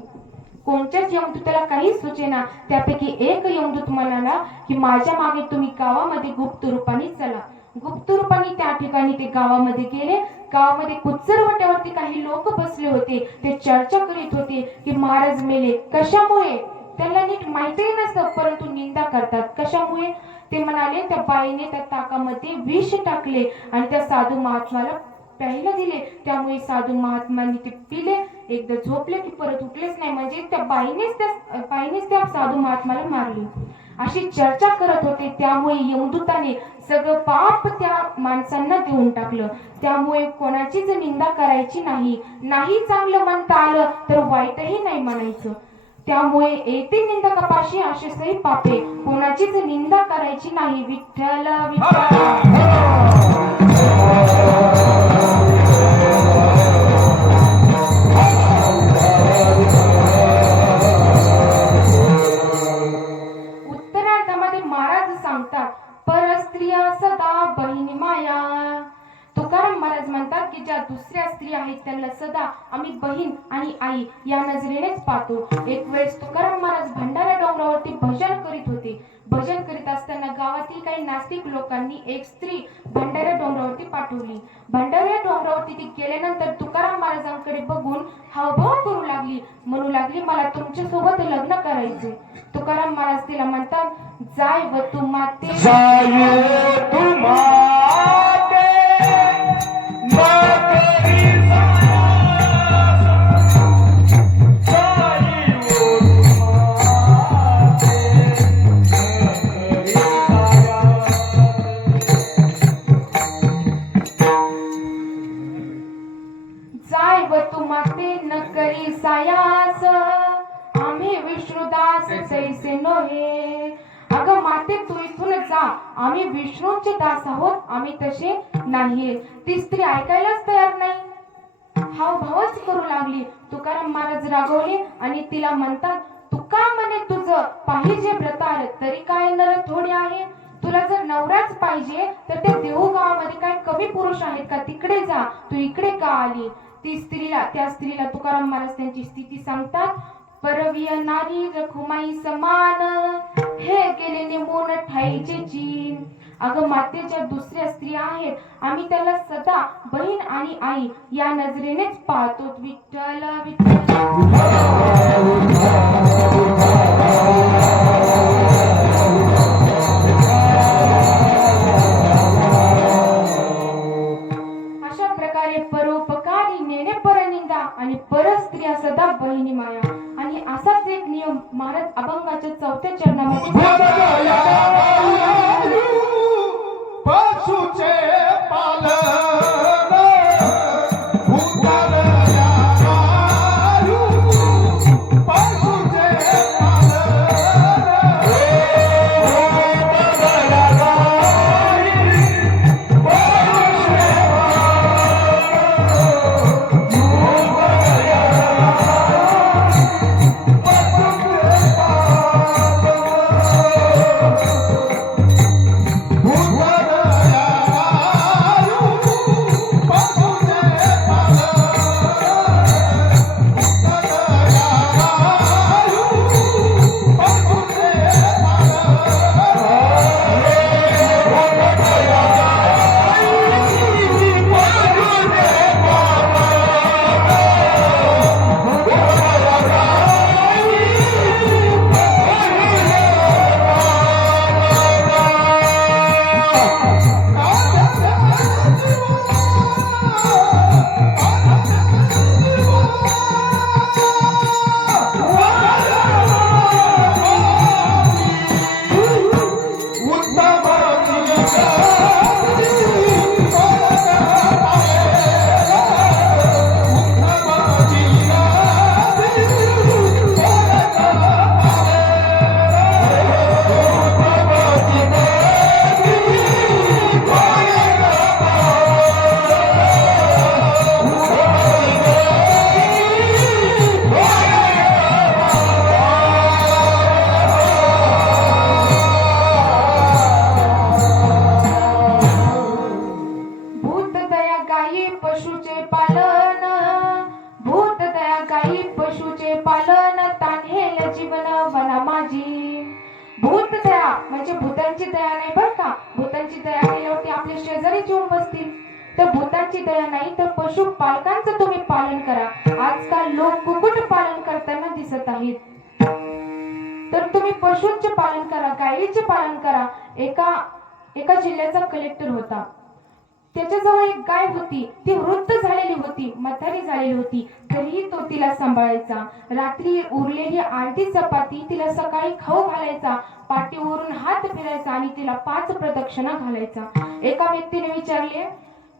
कोणत्याच यमदूताला काही सुचेना. त्यापैकी एक यमदूत म्हणाला की माझ्या मागे तुम्ही गावामध्ये गुप्त रूपाने चला. गुप्त रूपाने त्या ठिकाणी ते गावामध्ये गेले. गावामध्ये कुचरवट्यावरती काही लोक बसले होते. ते चर्चा करीत होते की महाराज मेले. कशामुळे त्यांना नीट माहितीही नसतं, परंतु निंदा करतात. कशामुळे. ते म्हणाले त्या बाईने त्या ताकामध्ये विष टाकले आणि त्या साधू महात्माला प्यायला दिले, त्यामुळे साधू महात्मांनी ते पिले. एकदा झोपले की परत उठलेच नाही, म्हणजे त्या बाईनेच त्या साधू महात्माला मारले. अशी चर्चा करत होते. त्यामुळे यमदूताने सगळं पाप त्या माणसांना देऊन टाकलं. त्यामुळे कोणाचीच निंदा करायची नाही. नाही चांगलं म्हणता आलं तर वाईटही नाही म्हणायचं. त्यामुळे येते निंदकापाशी आशेसही पापे. कोणाचीच निंदा करायची नाही. विठ्ठल विठ्ठल. उत्तरार्धामध्ये महाराज सांगतात परस्त्रिया सदा बहिणी माया. तुकाराम महाराज म्हणतात की ज्या दुसऱ्या स्त्री आहेत त्यांना सदा आम्ही बहीण आणि आई या नजरेनेच पाहतो. एक वेळेस तुकाराम महाराज भंडारा डोंगरावरती भजन करीत होते. भजन करीत असताना गावातील काही नास्तिक लोकांनी एक स्त्री भंडारा डोंगरावरती पाठवली. भंडारा डोंगरावरती ती गेल्यानंतर तुकाराम महाराजांकडे तुकारामांकडे बघून हावभाव करू लागली, म्हणू लागली मला तुमच्या सोबत लग्न करायचे. तुकाराम महाराज तिला म्हणतात, जाय व तू माते जाये तू माते नकरी सायास. जाये तू माते नकरी सायास. जाय व तू माते न करी सायास, आम्ही विष्णुदास जैसे नव्हे. अगं माते तू इथून जा, आम्ही विष्णूचे दास आहोत, आम्ही तसे नाहीये. ती स्त्री ऐकायलाच तयार नाही, हावभावच करू लागली. तुकाराम महाराज रागवले आणि तिला म्हणतात, तुका म्हणे तुझं पाहिजे व्रतार, तरी काय नर थोडी आहे. तुला जर नवराच पाहिजे तर त्या देऊ गावामध्ये काय कमी पुरुष आहेत का, तिकडे जा, तू इकडे का आली. त्या स्त्रीला तुकाराम महाराज त्यांची स्थिती सांगतात. परवीय नारी रखुमाई समान, हे गेले नेमून ठाईचे चीन. अगं मातेच्या दुसऱ्या स्त्रिया आहेत, आम्ही त्याला सदा बहीण आणि आई या नजरेनेच पाहतो. विठ्ठल अशा प्रकारे परोपकारी नेणे परनिंदा आणि परस्त्रिया सदा बहिणी माया. आणि असाच एक नियम महाराज अभंगाच्या 4थ्या चरणामध्ये पशुचे पालन पशुचे म्हणजे भूतांची दया नाही बर का. भूतांची दया केल्यावरती आपले शेजारी येऊन बसतील. तर भूतांची दया नाही तर पशु पालकांचं तुम्ही पालन करा. आजकाल लोक कुक्कुट पालन करताना दिसत आहेत, तर तुम्ही पशूंचे पालन करा, गायीचे पालन करा. एका जिल्ह्याचा कलेक्टर होता. त्याच्याजवळ एक गाय होती. ती वृद्ध झालेली होती, म्हातारी झालेली होती, तरीही तो तिला सांभाळायचा. रात्री उरलेली अर्धी चपाती तिला सकाळी खाऊ घालायचा, पाठीवरून हात फिरायचा आणि तिला 5 प्रदक्षिणा घालायचा. एका व्यक्तीने विचारले,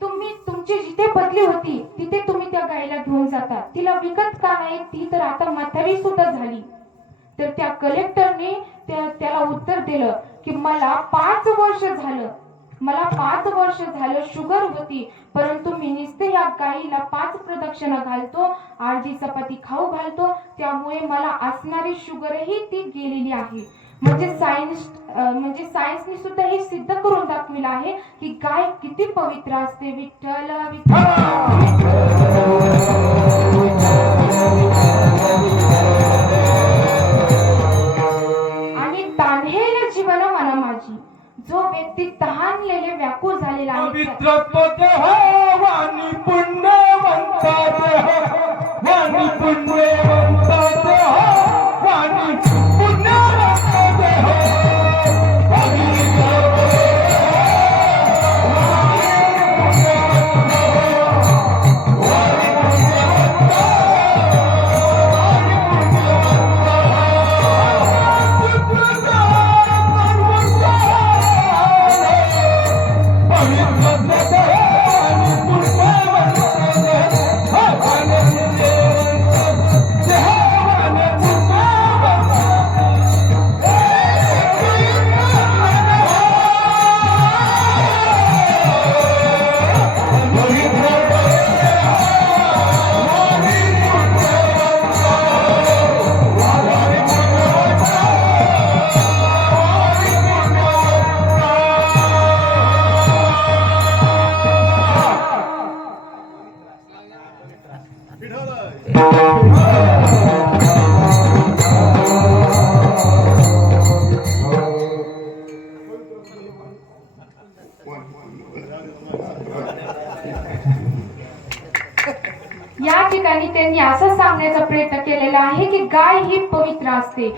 तुम्ही तुमची जिथे बदली होती तिथे तुम्ही त्या गायीला घेऊन जाता, तिला विकत का नाही, ती तर आता म्हातारी सुद्धा झाली. तर त्या कलेक्टरने त्याला उत्तर दिलं की मला 5 वर्ष झालं शुगर होती, परंतु मी नुसते या गायीला 5 प्रदक्षिणा घालतो, अर्धी चपाती खाऊ घालतो, त्यामुळे मला असणारी शुगरही ती गेलेली आहे. म्हणजे सायन्सने सुद्धा हे सिद्ध करून दाखविलं आहे की गाय किती पवित्र असते. विठ्ठल आणि तान्हेल जीवन मन माझी. जो व्यक्ती तहानलेले व्याकुळ झालेला आहे, पवित्र तो देह वाणी पुण्यवंत देह या ठिकाणी त्यांनी असं सांगण्याचा प्रयत्न केलेला आहे की गाय ही पवित्र असते.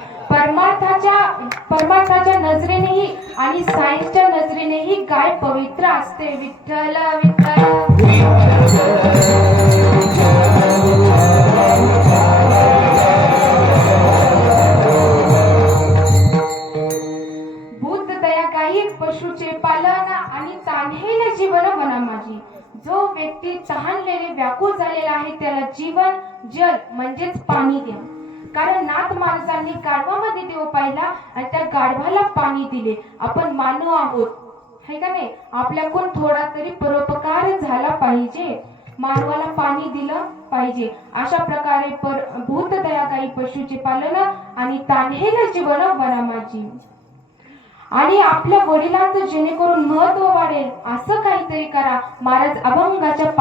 परमार्थाच्या नजरेनेही आणि सायन्सच्या नजरेनेही गाय पवित्र असते. विठ्ठल विठ्ठल. बुद्ध दया काही पशुचे पालन आणि तान्हेल जीवन बना माझी. जो व्यक्ती तहानलेले व्याकुळ झालेला आहे त्याला जीवन जल म्हणजेच पाणी द्या. कारण नाथ माणसांनी गाढवामध्ये देव पाहिला आणि त्या गाढवाला पाणी दिले. आपण मानव आहोत है का नाही. आपल्याकडून थोडा तरी परोपकार झाला पाहिजे. मानवाला पाणी दिलं पाहिजे. अशा प्रकारे भूत दया काही पशुचे पालन आणि तान्हेल जीवन बना माझी. आणि आपल्या वडिलांचं जेणेकरून महत्व वाढेल असं काहीतरी करा. महाराज अभंगाच्या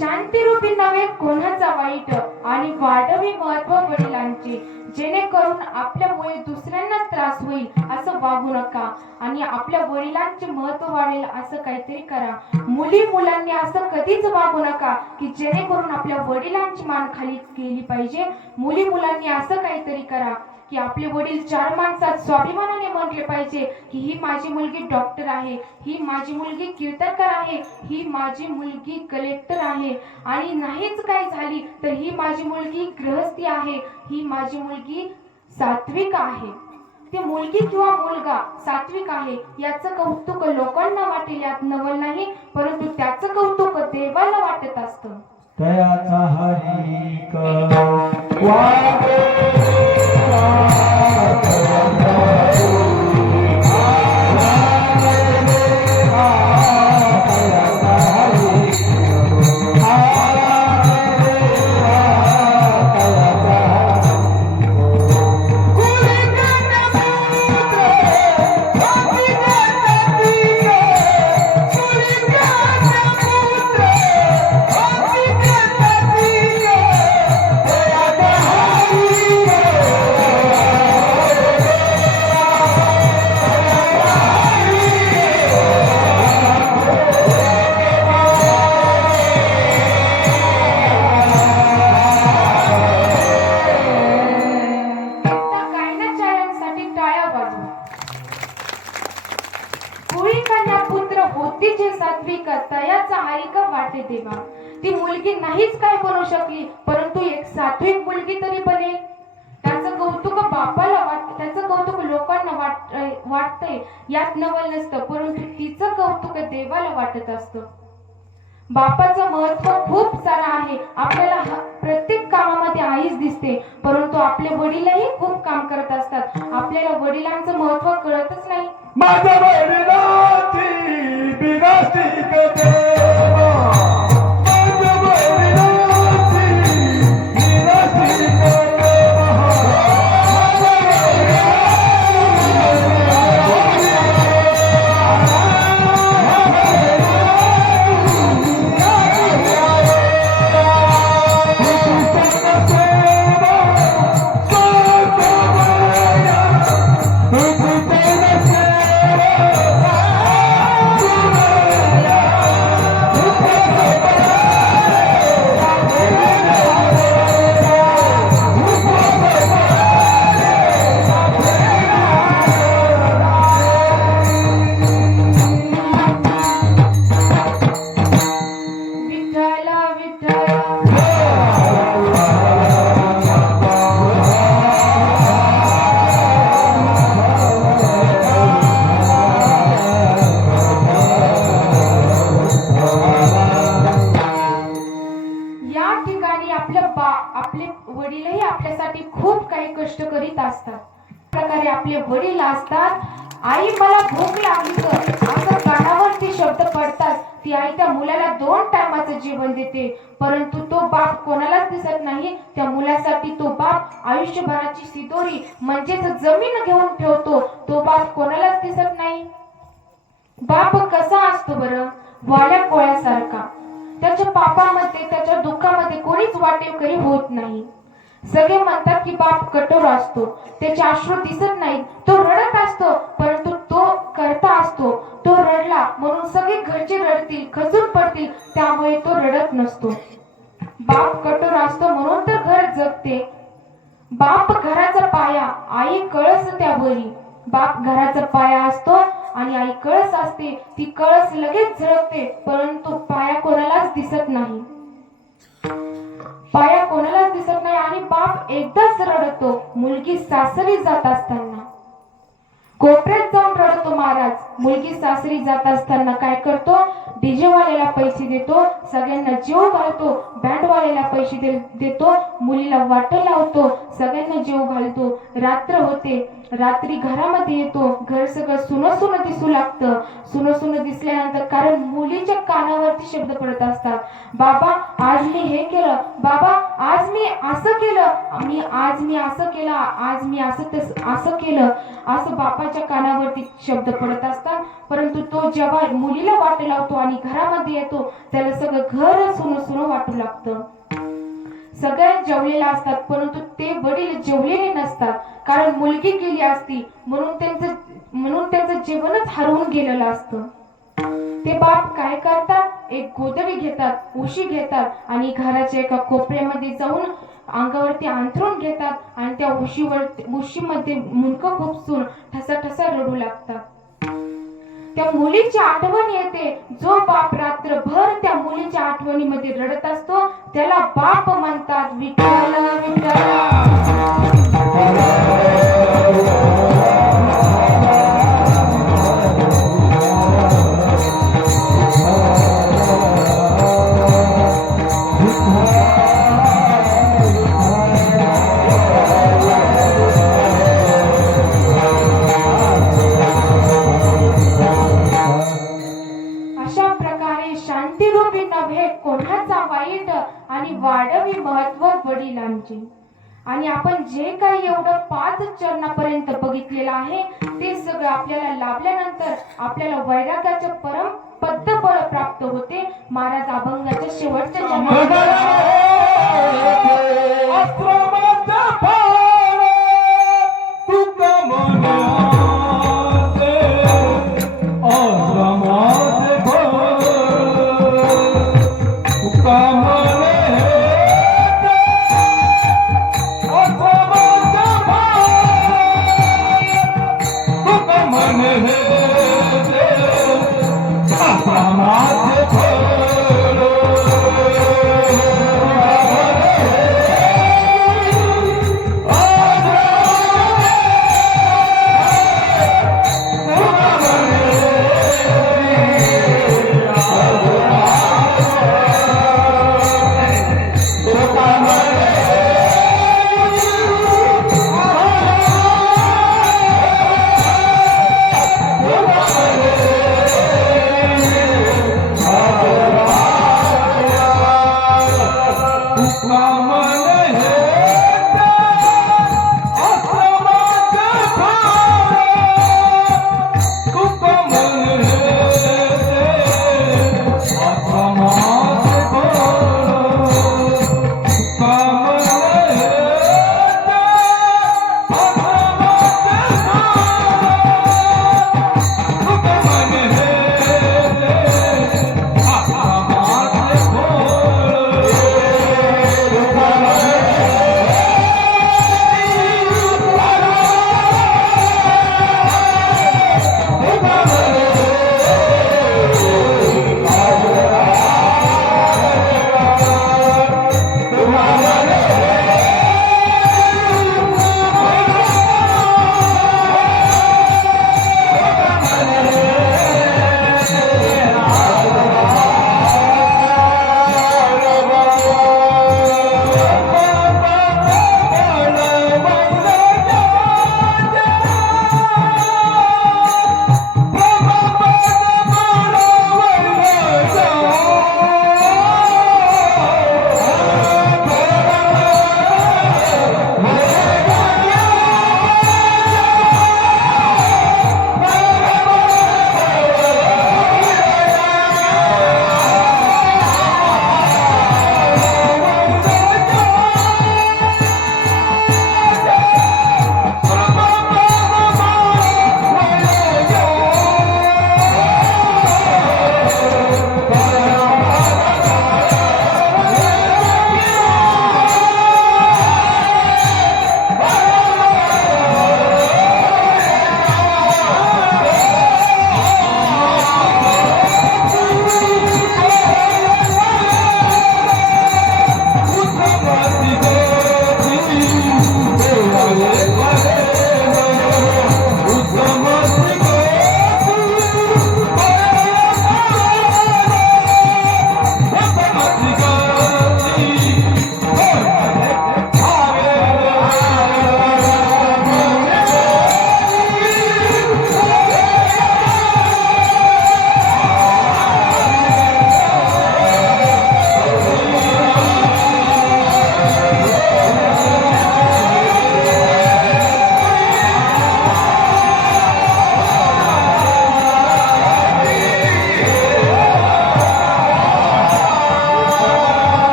शांतीरूपी नव्हे कोणाचा वाईट आणि वाढवी महत्व वडिलांचे, जेणेकरून आपल्यामुळे दुसऱ्यांना त्रास होईल असं वागू नका आणि आपल्या वडिलांचे महत्व वाढेल असं काहीतरी करा. मुलांनी असं कधीच वागू नका की जेणेकरून आपल्या वडिलांची मान खाली केली पाहिजे. मुलांनी असं काहीतरी करा की आपले वडील चार माणसात स्वाभिमानाने म्हटले पाहिजे की ही माझी मुलगी डॉक्टर आहे, ही माझी मुलगी कीर्तनकार आहे, ही माझी मुलगी कलेक्टर आहे, आणि नाहीच काय झाली तर ही माझी मुलगी गृहस्थी आहे, ही माझी मुलगी सात्विक आहे. ती मुलगी किंवा मुलगा सात्विक आहे याचं कौतुक लोकांना वाटेल यात नवल नाही, परंतु त्याचं कौतुक देवाला वाटत असतं. तयाचा हरिक वागे का वाटे देवा. ती मुलगी नाहीच काय बनू शकली, परंतु एक सात्विक मुलगी तरी बनेल. त्याचं कौतुक बापाला त्याचं कौतुक लोकांना वाटतंय यात नवल नसतं, परंतु तिचं कौतुक देवाला वाटत असतं. बापाचं महत्व खूप सारं आहे. आपल्याला प्रत्येक कामामध्ये आईच दिसते, परंतु आपले वडीलही खूप काम करत असतात. आपल्याला वडिलांचं महत्व कळतच नाही. माझ्या वडिलांची बिनास्ती देवा, माझ्या वडिलांची बिनास्ती देवा. विठ्ठला विठ्ठला या ठिकाणी आपले वडीलही आपल्यासाठी खूप काही कष्ट करीत असतात. प्रकारे आपले वडील असतात. आई मला भूक लागली तर असं कानावरती शब्द पडतात. ती आई त्या मुलाला 2 टायमाचं जेवण देते, परंतु तो बाप कोणालाच दिसत नाही. त्या मुलासाठी तो बाप आयुष्यभराची सिदोरी म्हणजेच जमीन घेऊन ठेवतो. तो बाप कोणालाच दिसत नाही. बाप कसा असतो बरं? वाल्या कोळ्यासारखा. त्याच्या पापामध्ये त्याच्या दुःखामध्ये कोणीच वाटेकरी होत नाही. सगळे म्हणतात की बाप कठोर असतो, त्याचे अश्रू दिसत नाहीत, तो रडत असतो, परंतु तो करता असतो. तो रडला म्हणून सगळे घरचे रडतील, खचून पडतील, त्यामुळे तो रडत नसतो. बाप कठोर असतो म्हणून तर घर जगते. बाप घराचा पाया, आई कळस त्यावरी. बाप घराचा पाया असतो आणि आई कळस असते. ती कळस लगेच झळकते, परंतु पाया कोणालाच दिसत नाही. पाया कोणालाच दिसत नाही आणि बाप एकदाच रडतो. मुलगी सासरी जात असताना कोपऱ्यात जाऊन रडतो महाराज. मुलगी सासरी जात असताना काय करतो? डीजे वाल्याला पैसे देतो, सगळ्यांना जेव घालतो, बँड वाल्याला पैसे देतो, मुलीला वाटं लावतो, सगळ्यांना जेव घालतो. रात्र होते, रात्री घरामध्ये येतो. घर सगळं सुनं सुनं दिसू लागतं. सुनं सुनं दिसल्यानंतर कारण मुलीच्या कानावरती शब्द पडत असतात, बाबा आज मी हे केलं, बाबा आज मी असं केलं, आज मी असं केलं, आज मी असं केलं, असं बापाच्या कानावरती शब्द पडत असतात. परंतु तो जेव्हा मुलीला वाट लावतो आणि घरामध्ये येतो, त्याला सगळं घर सुनं सुनं वाटू लागतं. सगळ्यात जेवलेला असतात, परंतु ते वडील जेवलेले नसतात, कारण मुलगी गेली असती म्हणून त्यांचं जीवनच हरवून गेलेलं असतं. ते बाप काय करतात? एक गोधडी घेतात, उशी घेतात आणि घराच्या एका कोपऱ्यामध्ये जाऊन अंगावरती अंथरून घेतात आणि त्या उशीमध्ये मुंडकं खुपसून ठसा रडू लागतात. त्या मुलीची आठवण येते. जो बाप रात्रभर त्या मुलीच्या आठवणीमध्ये रडत असतो त्याला बाप म्हणतात. विठ्ठल विठ्ठल शांतिरूपी नव्हे कोणाचा वाईट आणि वाढवी महत्व वडिलांचे. आणि आपण जे काही एवढं 5 चरणापर्यंत बघितलेलं आहे ते सगळं आपल्याला लाभल्यानंतर आपल्याला वैराग्याचे परम पद्मफळ प्राप्त होते. महाराज अभंगाच्या शेवटच्या जन्मात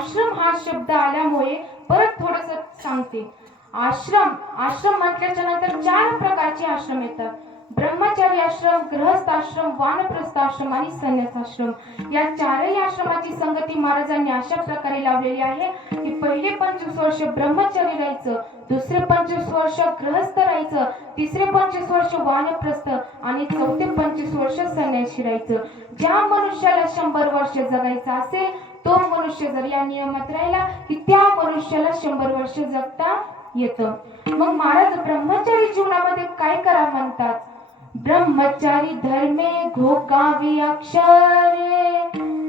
आश्रम हा शब्द आल्यामुळे परत थोडस सांगते. आश्रम म्हटल्याच्या नंतर 4 प्रकारचे आश्रम येतात. ब्रह्मचारी आश्रम, गृहस्थ आश्रम, वानप्रस्थ आश्रम आणि संन्यास आश्रम. या 4ही आश्रमाची संगती महाराजांनी अशा प्रकारे लावलेली आहे की पहिले 25 वर्ष ब्रह्मचारी राहायचं, दुसरे 25 वर्ष गृहस्थ राहायचं, तिसरे 25 वर्ष वानप्रस्थ आणि चौथे 25 वर्ष संन्यासी राहायचं. ज्या मनुष्याला 100 वर्ष जगायचं असेल तो मनुष्य जर या नियमात राहिला की त्या मनुष्याला 100 वर्ष जगता येतं. मग महाराज ब्रह्मचारी जीवनामध्ये काय करा म्हणतात? ब्रह्मचारी धर्मे घोकावी अक्षरे,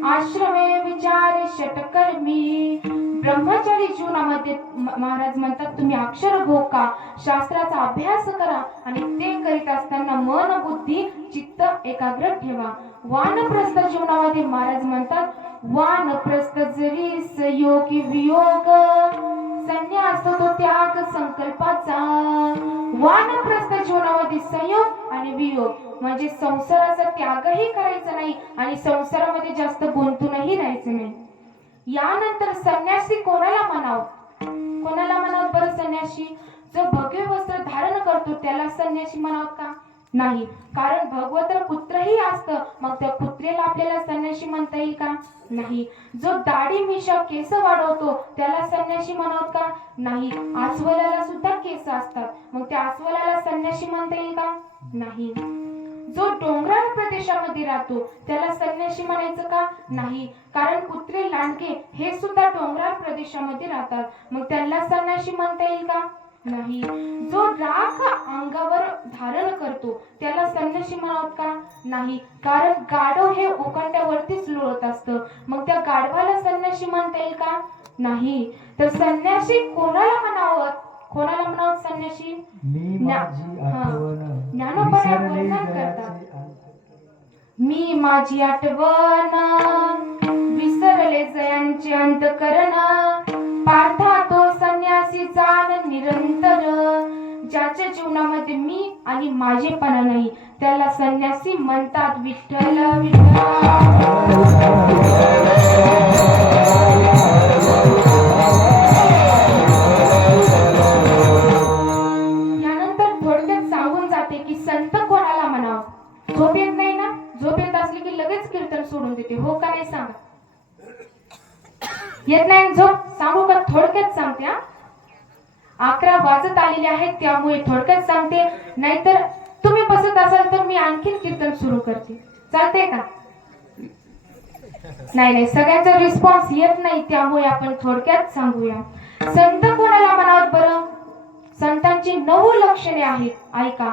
आश्रमे विचारे षटकर्मी. ब्रह्मचारी जीवनामध्ये महाराज म्हणतात तुम्ही अक्षर घोका, शास्त्राचा अभ्यास करा आणि ते करीत असताना मन बुद्धी चित्त एकाग्र ठेवा. वानप्रस्थ जीवनामध्ये महाराज म्हणतात वानप्रस्थ जरी संयोगी वियोग, संन्यास तो त्याग संकल्पाचा. वानप्रस्थ जीवनामध्ये संयोग आणि वियोग म्हणजे संसाराचा त्यागही करायचा नाही आणि संसारामध्ये जास्त गुंतूनही राहायचं नाही. यानंतर संन्यासी कोणाला म्हणावं? कोणाला म्हणावं बरं संन्यासी? जो भगवे वस्त्र धारण करतो त्याला संन्यासी म्हणावं का? नाही, कारण भगवंत पुत्रही असतं, मग त्या पुत्रेला आपल्याला संन्यासी म्हणता येईल का? नाही. जो दाढी मिशा केस वाढवतो त्याला संन्यासी म्हणावं का? नाही. अस्वलाला सुद्धा केस असतात, मग त्या अस्वलाला संन्यासी म्हणता येईल का? नाही. जो डोंगराळ प्रदेशामध्ये राहतो त्याला संन्यासी म्हणायचं का? नाही, कारण कुत्रे लांडगे हे सुद्धा डोंगराळ प्रदेशामध्ये राहतात, मग त्यांना संन्यासी म्हणता येईल का? नाही. जो राख अंगावर धारण करतो त्याला संन्यासी म्हणावं का? नाही, कारण गाढव हे उकंड्यावरतीच लोळत असतं, मग त्या गाढवाला संन्यासी म्हणता येईल का? नाही. तर संन्यासी कोणाला म्हणावं? कोणाला म्हणावं संन्यासी? ज्ञानोबाने वर्णन करतात, मी माझी आठवण विसरले जयांचे अंतकरण, पार्था तो संन्यासी जाण निरंतर. ज्याच्या जीवनामध्ये मी आणि माझेपणा नाही त्याला संन्यासी म्हणतात. विठ्ठल विठ्ठल. यानंतर थोडक्यात सांगून जाते की संत कोणाला म्हणावं. झोप येत नाही ना? झोप येत असली की लगेच कीर्तन सोडून देते, हो का नाही सांगा? येत नाही झोप? सांगू का? थोडक्यात सांगते. 11 वाजत आलेले आहेत त्यामुळे थोडक्यात सांगते, नाहीतर तुम्ही बसत असाल तर मी आणखीन कीर्तन सुरू करते. चालते का? नाही, सगळ्यांचा रिस्पॉन्स येत नाही त्यामुळे आपण थोडक्यात सांगूया. संत कोणाला म्हणावं बरं? संतांची 9 लक्षणे आहेत, ऐका.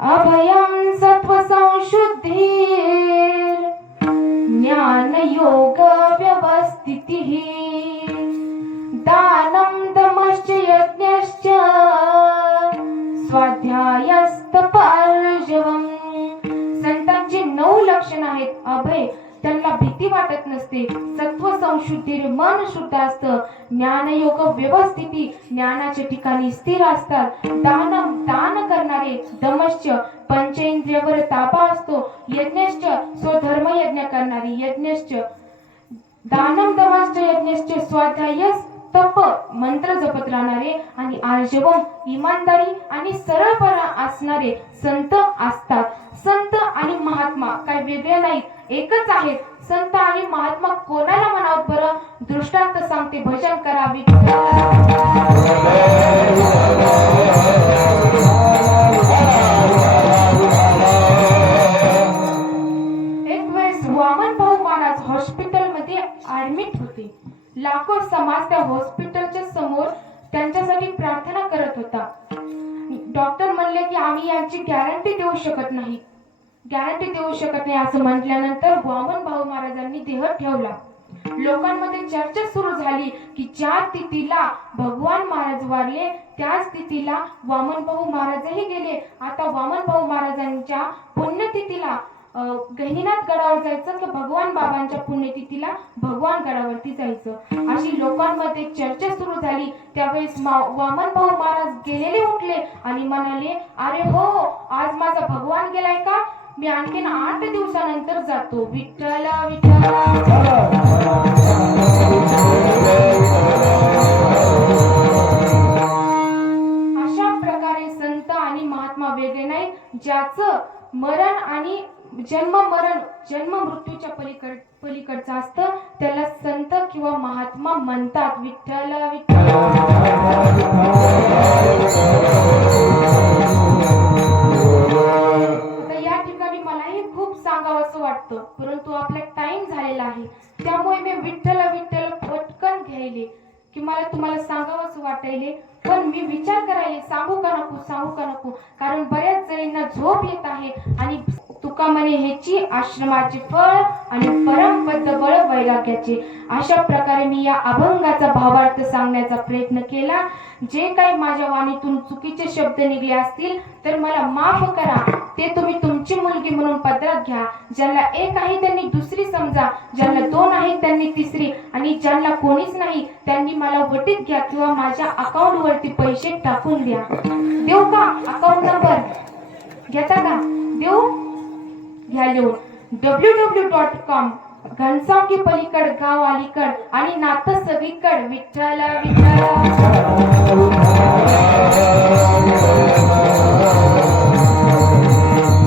अभयं सत्व संशुद्धी, ज्ञान योग व्यवस्थितिः, दानं दमश्च यज्ञश्च, स्वाध्यायस्तपार्जवम्. संतांची 9 लक्षण आहेत. अभय, त्यांना भीती वाटत नसते. सत्व संशुद्धी, मन शुद्ध असतं. ज्ञानयोग व्यवस्थिती, ज्ञानाच्या ठिकाणी स्थिर असतात. दान करणारे, दमश्च, पंचेंद्रियावर ताबा असतो. यज्ञश्च, स्वधर्म यज्ञ करणारी, यज्ञश्च, दानम दमश्च यज्ञश्च, स्वाध्यायस, तप, मंत्र जपत राहणारे आणि आर्जवम, इमानदारी आणि सरळपणा असणारे संत असतात. संत आणि महात्मा काय वेगळे नाहीत, एकच आहेत. संत आणि महात्मा कोणाला म्हणावं बरं? दृष्टांत सांगते, भजन करावी. एक वेळेस वामन भाऊ महाराज हॉस्पिटलमध्ये ऍडमिट होते. लाखो समाज त्या हॉस्पिटलच्या समोर त्यांच्यासाठी प्रार्थना करत होता. डॉक्टर म्हणले की आम्ही यांची गॅरंटी देऊ शकत नाही, गॅरंटी देऊ शकत नाही असं म्हटल्यानंतर वामन भाऊ महाराजांनी देह ठेवला. लोकांमध्ये चर्चा सुरू झाली की ज्या तिथीला भगवान महाराज वारले त्याच तिथीला वामन भाऊ महाराजही गेले. आता वामन भाऊ महाराजांच्या पुण्यतिथीला गहिनीनाथ गडावर जायचं की भगवान बाबांच्या पुण्यतिथीला भगवान गडावरती जायचं, अशी लोकांमध्ये चर्चा सुरू झाली. त्यावेळेस वामन भाऊ महाराज गेलेले उठले आणि म्हणाले, अरे हो, आज माझा भगवान गेलाय का? मी आणखीन 8 दिवसानंतर जातो. विठ्ठल विठ्ठल. ज्याचं मरण आणि जन्म मृत्यूच्या पलीकडचं असतं त्याला संत किंवा महात्मा म्हणतात. विठ्ठल विठ्ठल. आता या ठिकाणी मलाही खूप सांगावंसं वाटतं, परंतु आपला टाइम झालेला आहे, त्यामुळे मी विठ्ठल विठ्ठल पटकन घ्यायले की मला तुम्हाला सांगावंसं वाटायले, पण मी विचार करायले सांगू का नको, कारण बऱ्याच जणींना झोप येत आहे. आणि तुका म्हणे ह्याची आश्रमाचे फळ आणि परमबद्ध बळ वैराग्याचे. अशा प्रकारे मी या अभंगाचा भावार्थ सांगण्याचा प्रयत्न केला. जे काही माझ्या वाणीतून चुकीचे शब्द निघले असतील तर मला माफ करा. ते तुम्ही तुमची मुलगी म्हणून पदरात घ्या. ज्यांना एक आहे त्यांनी दुसरी समजा, ज्यांना दोन आहे त्यांनी तिसरी, आणि ज्यांना कोणीच नाही त्यांनी मला वटीत घ्या किंवा माझ्या अकाउंट वरती पैसे टाकून द्या. देऊ का अकाउंट नंबर? घेता का? देऊ? घ्या लिहून. www.com. घनसावंगी पलीकड गाव अलीकड आणि नातं सगळीकड. विठ्ठल विठ्ठल.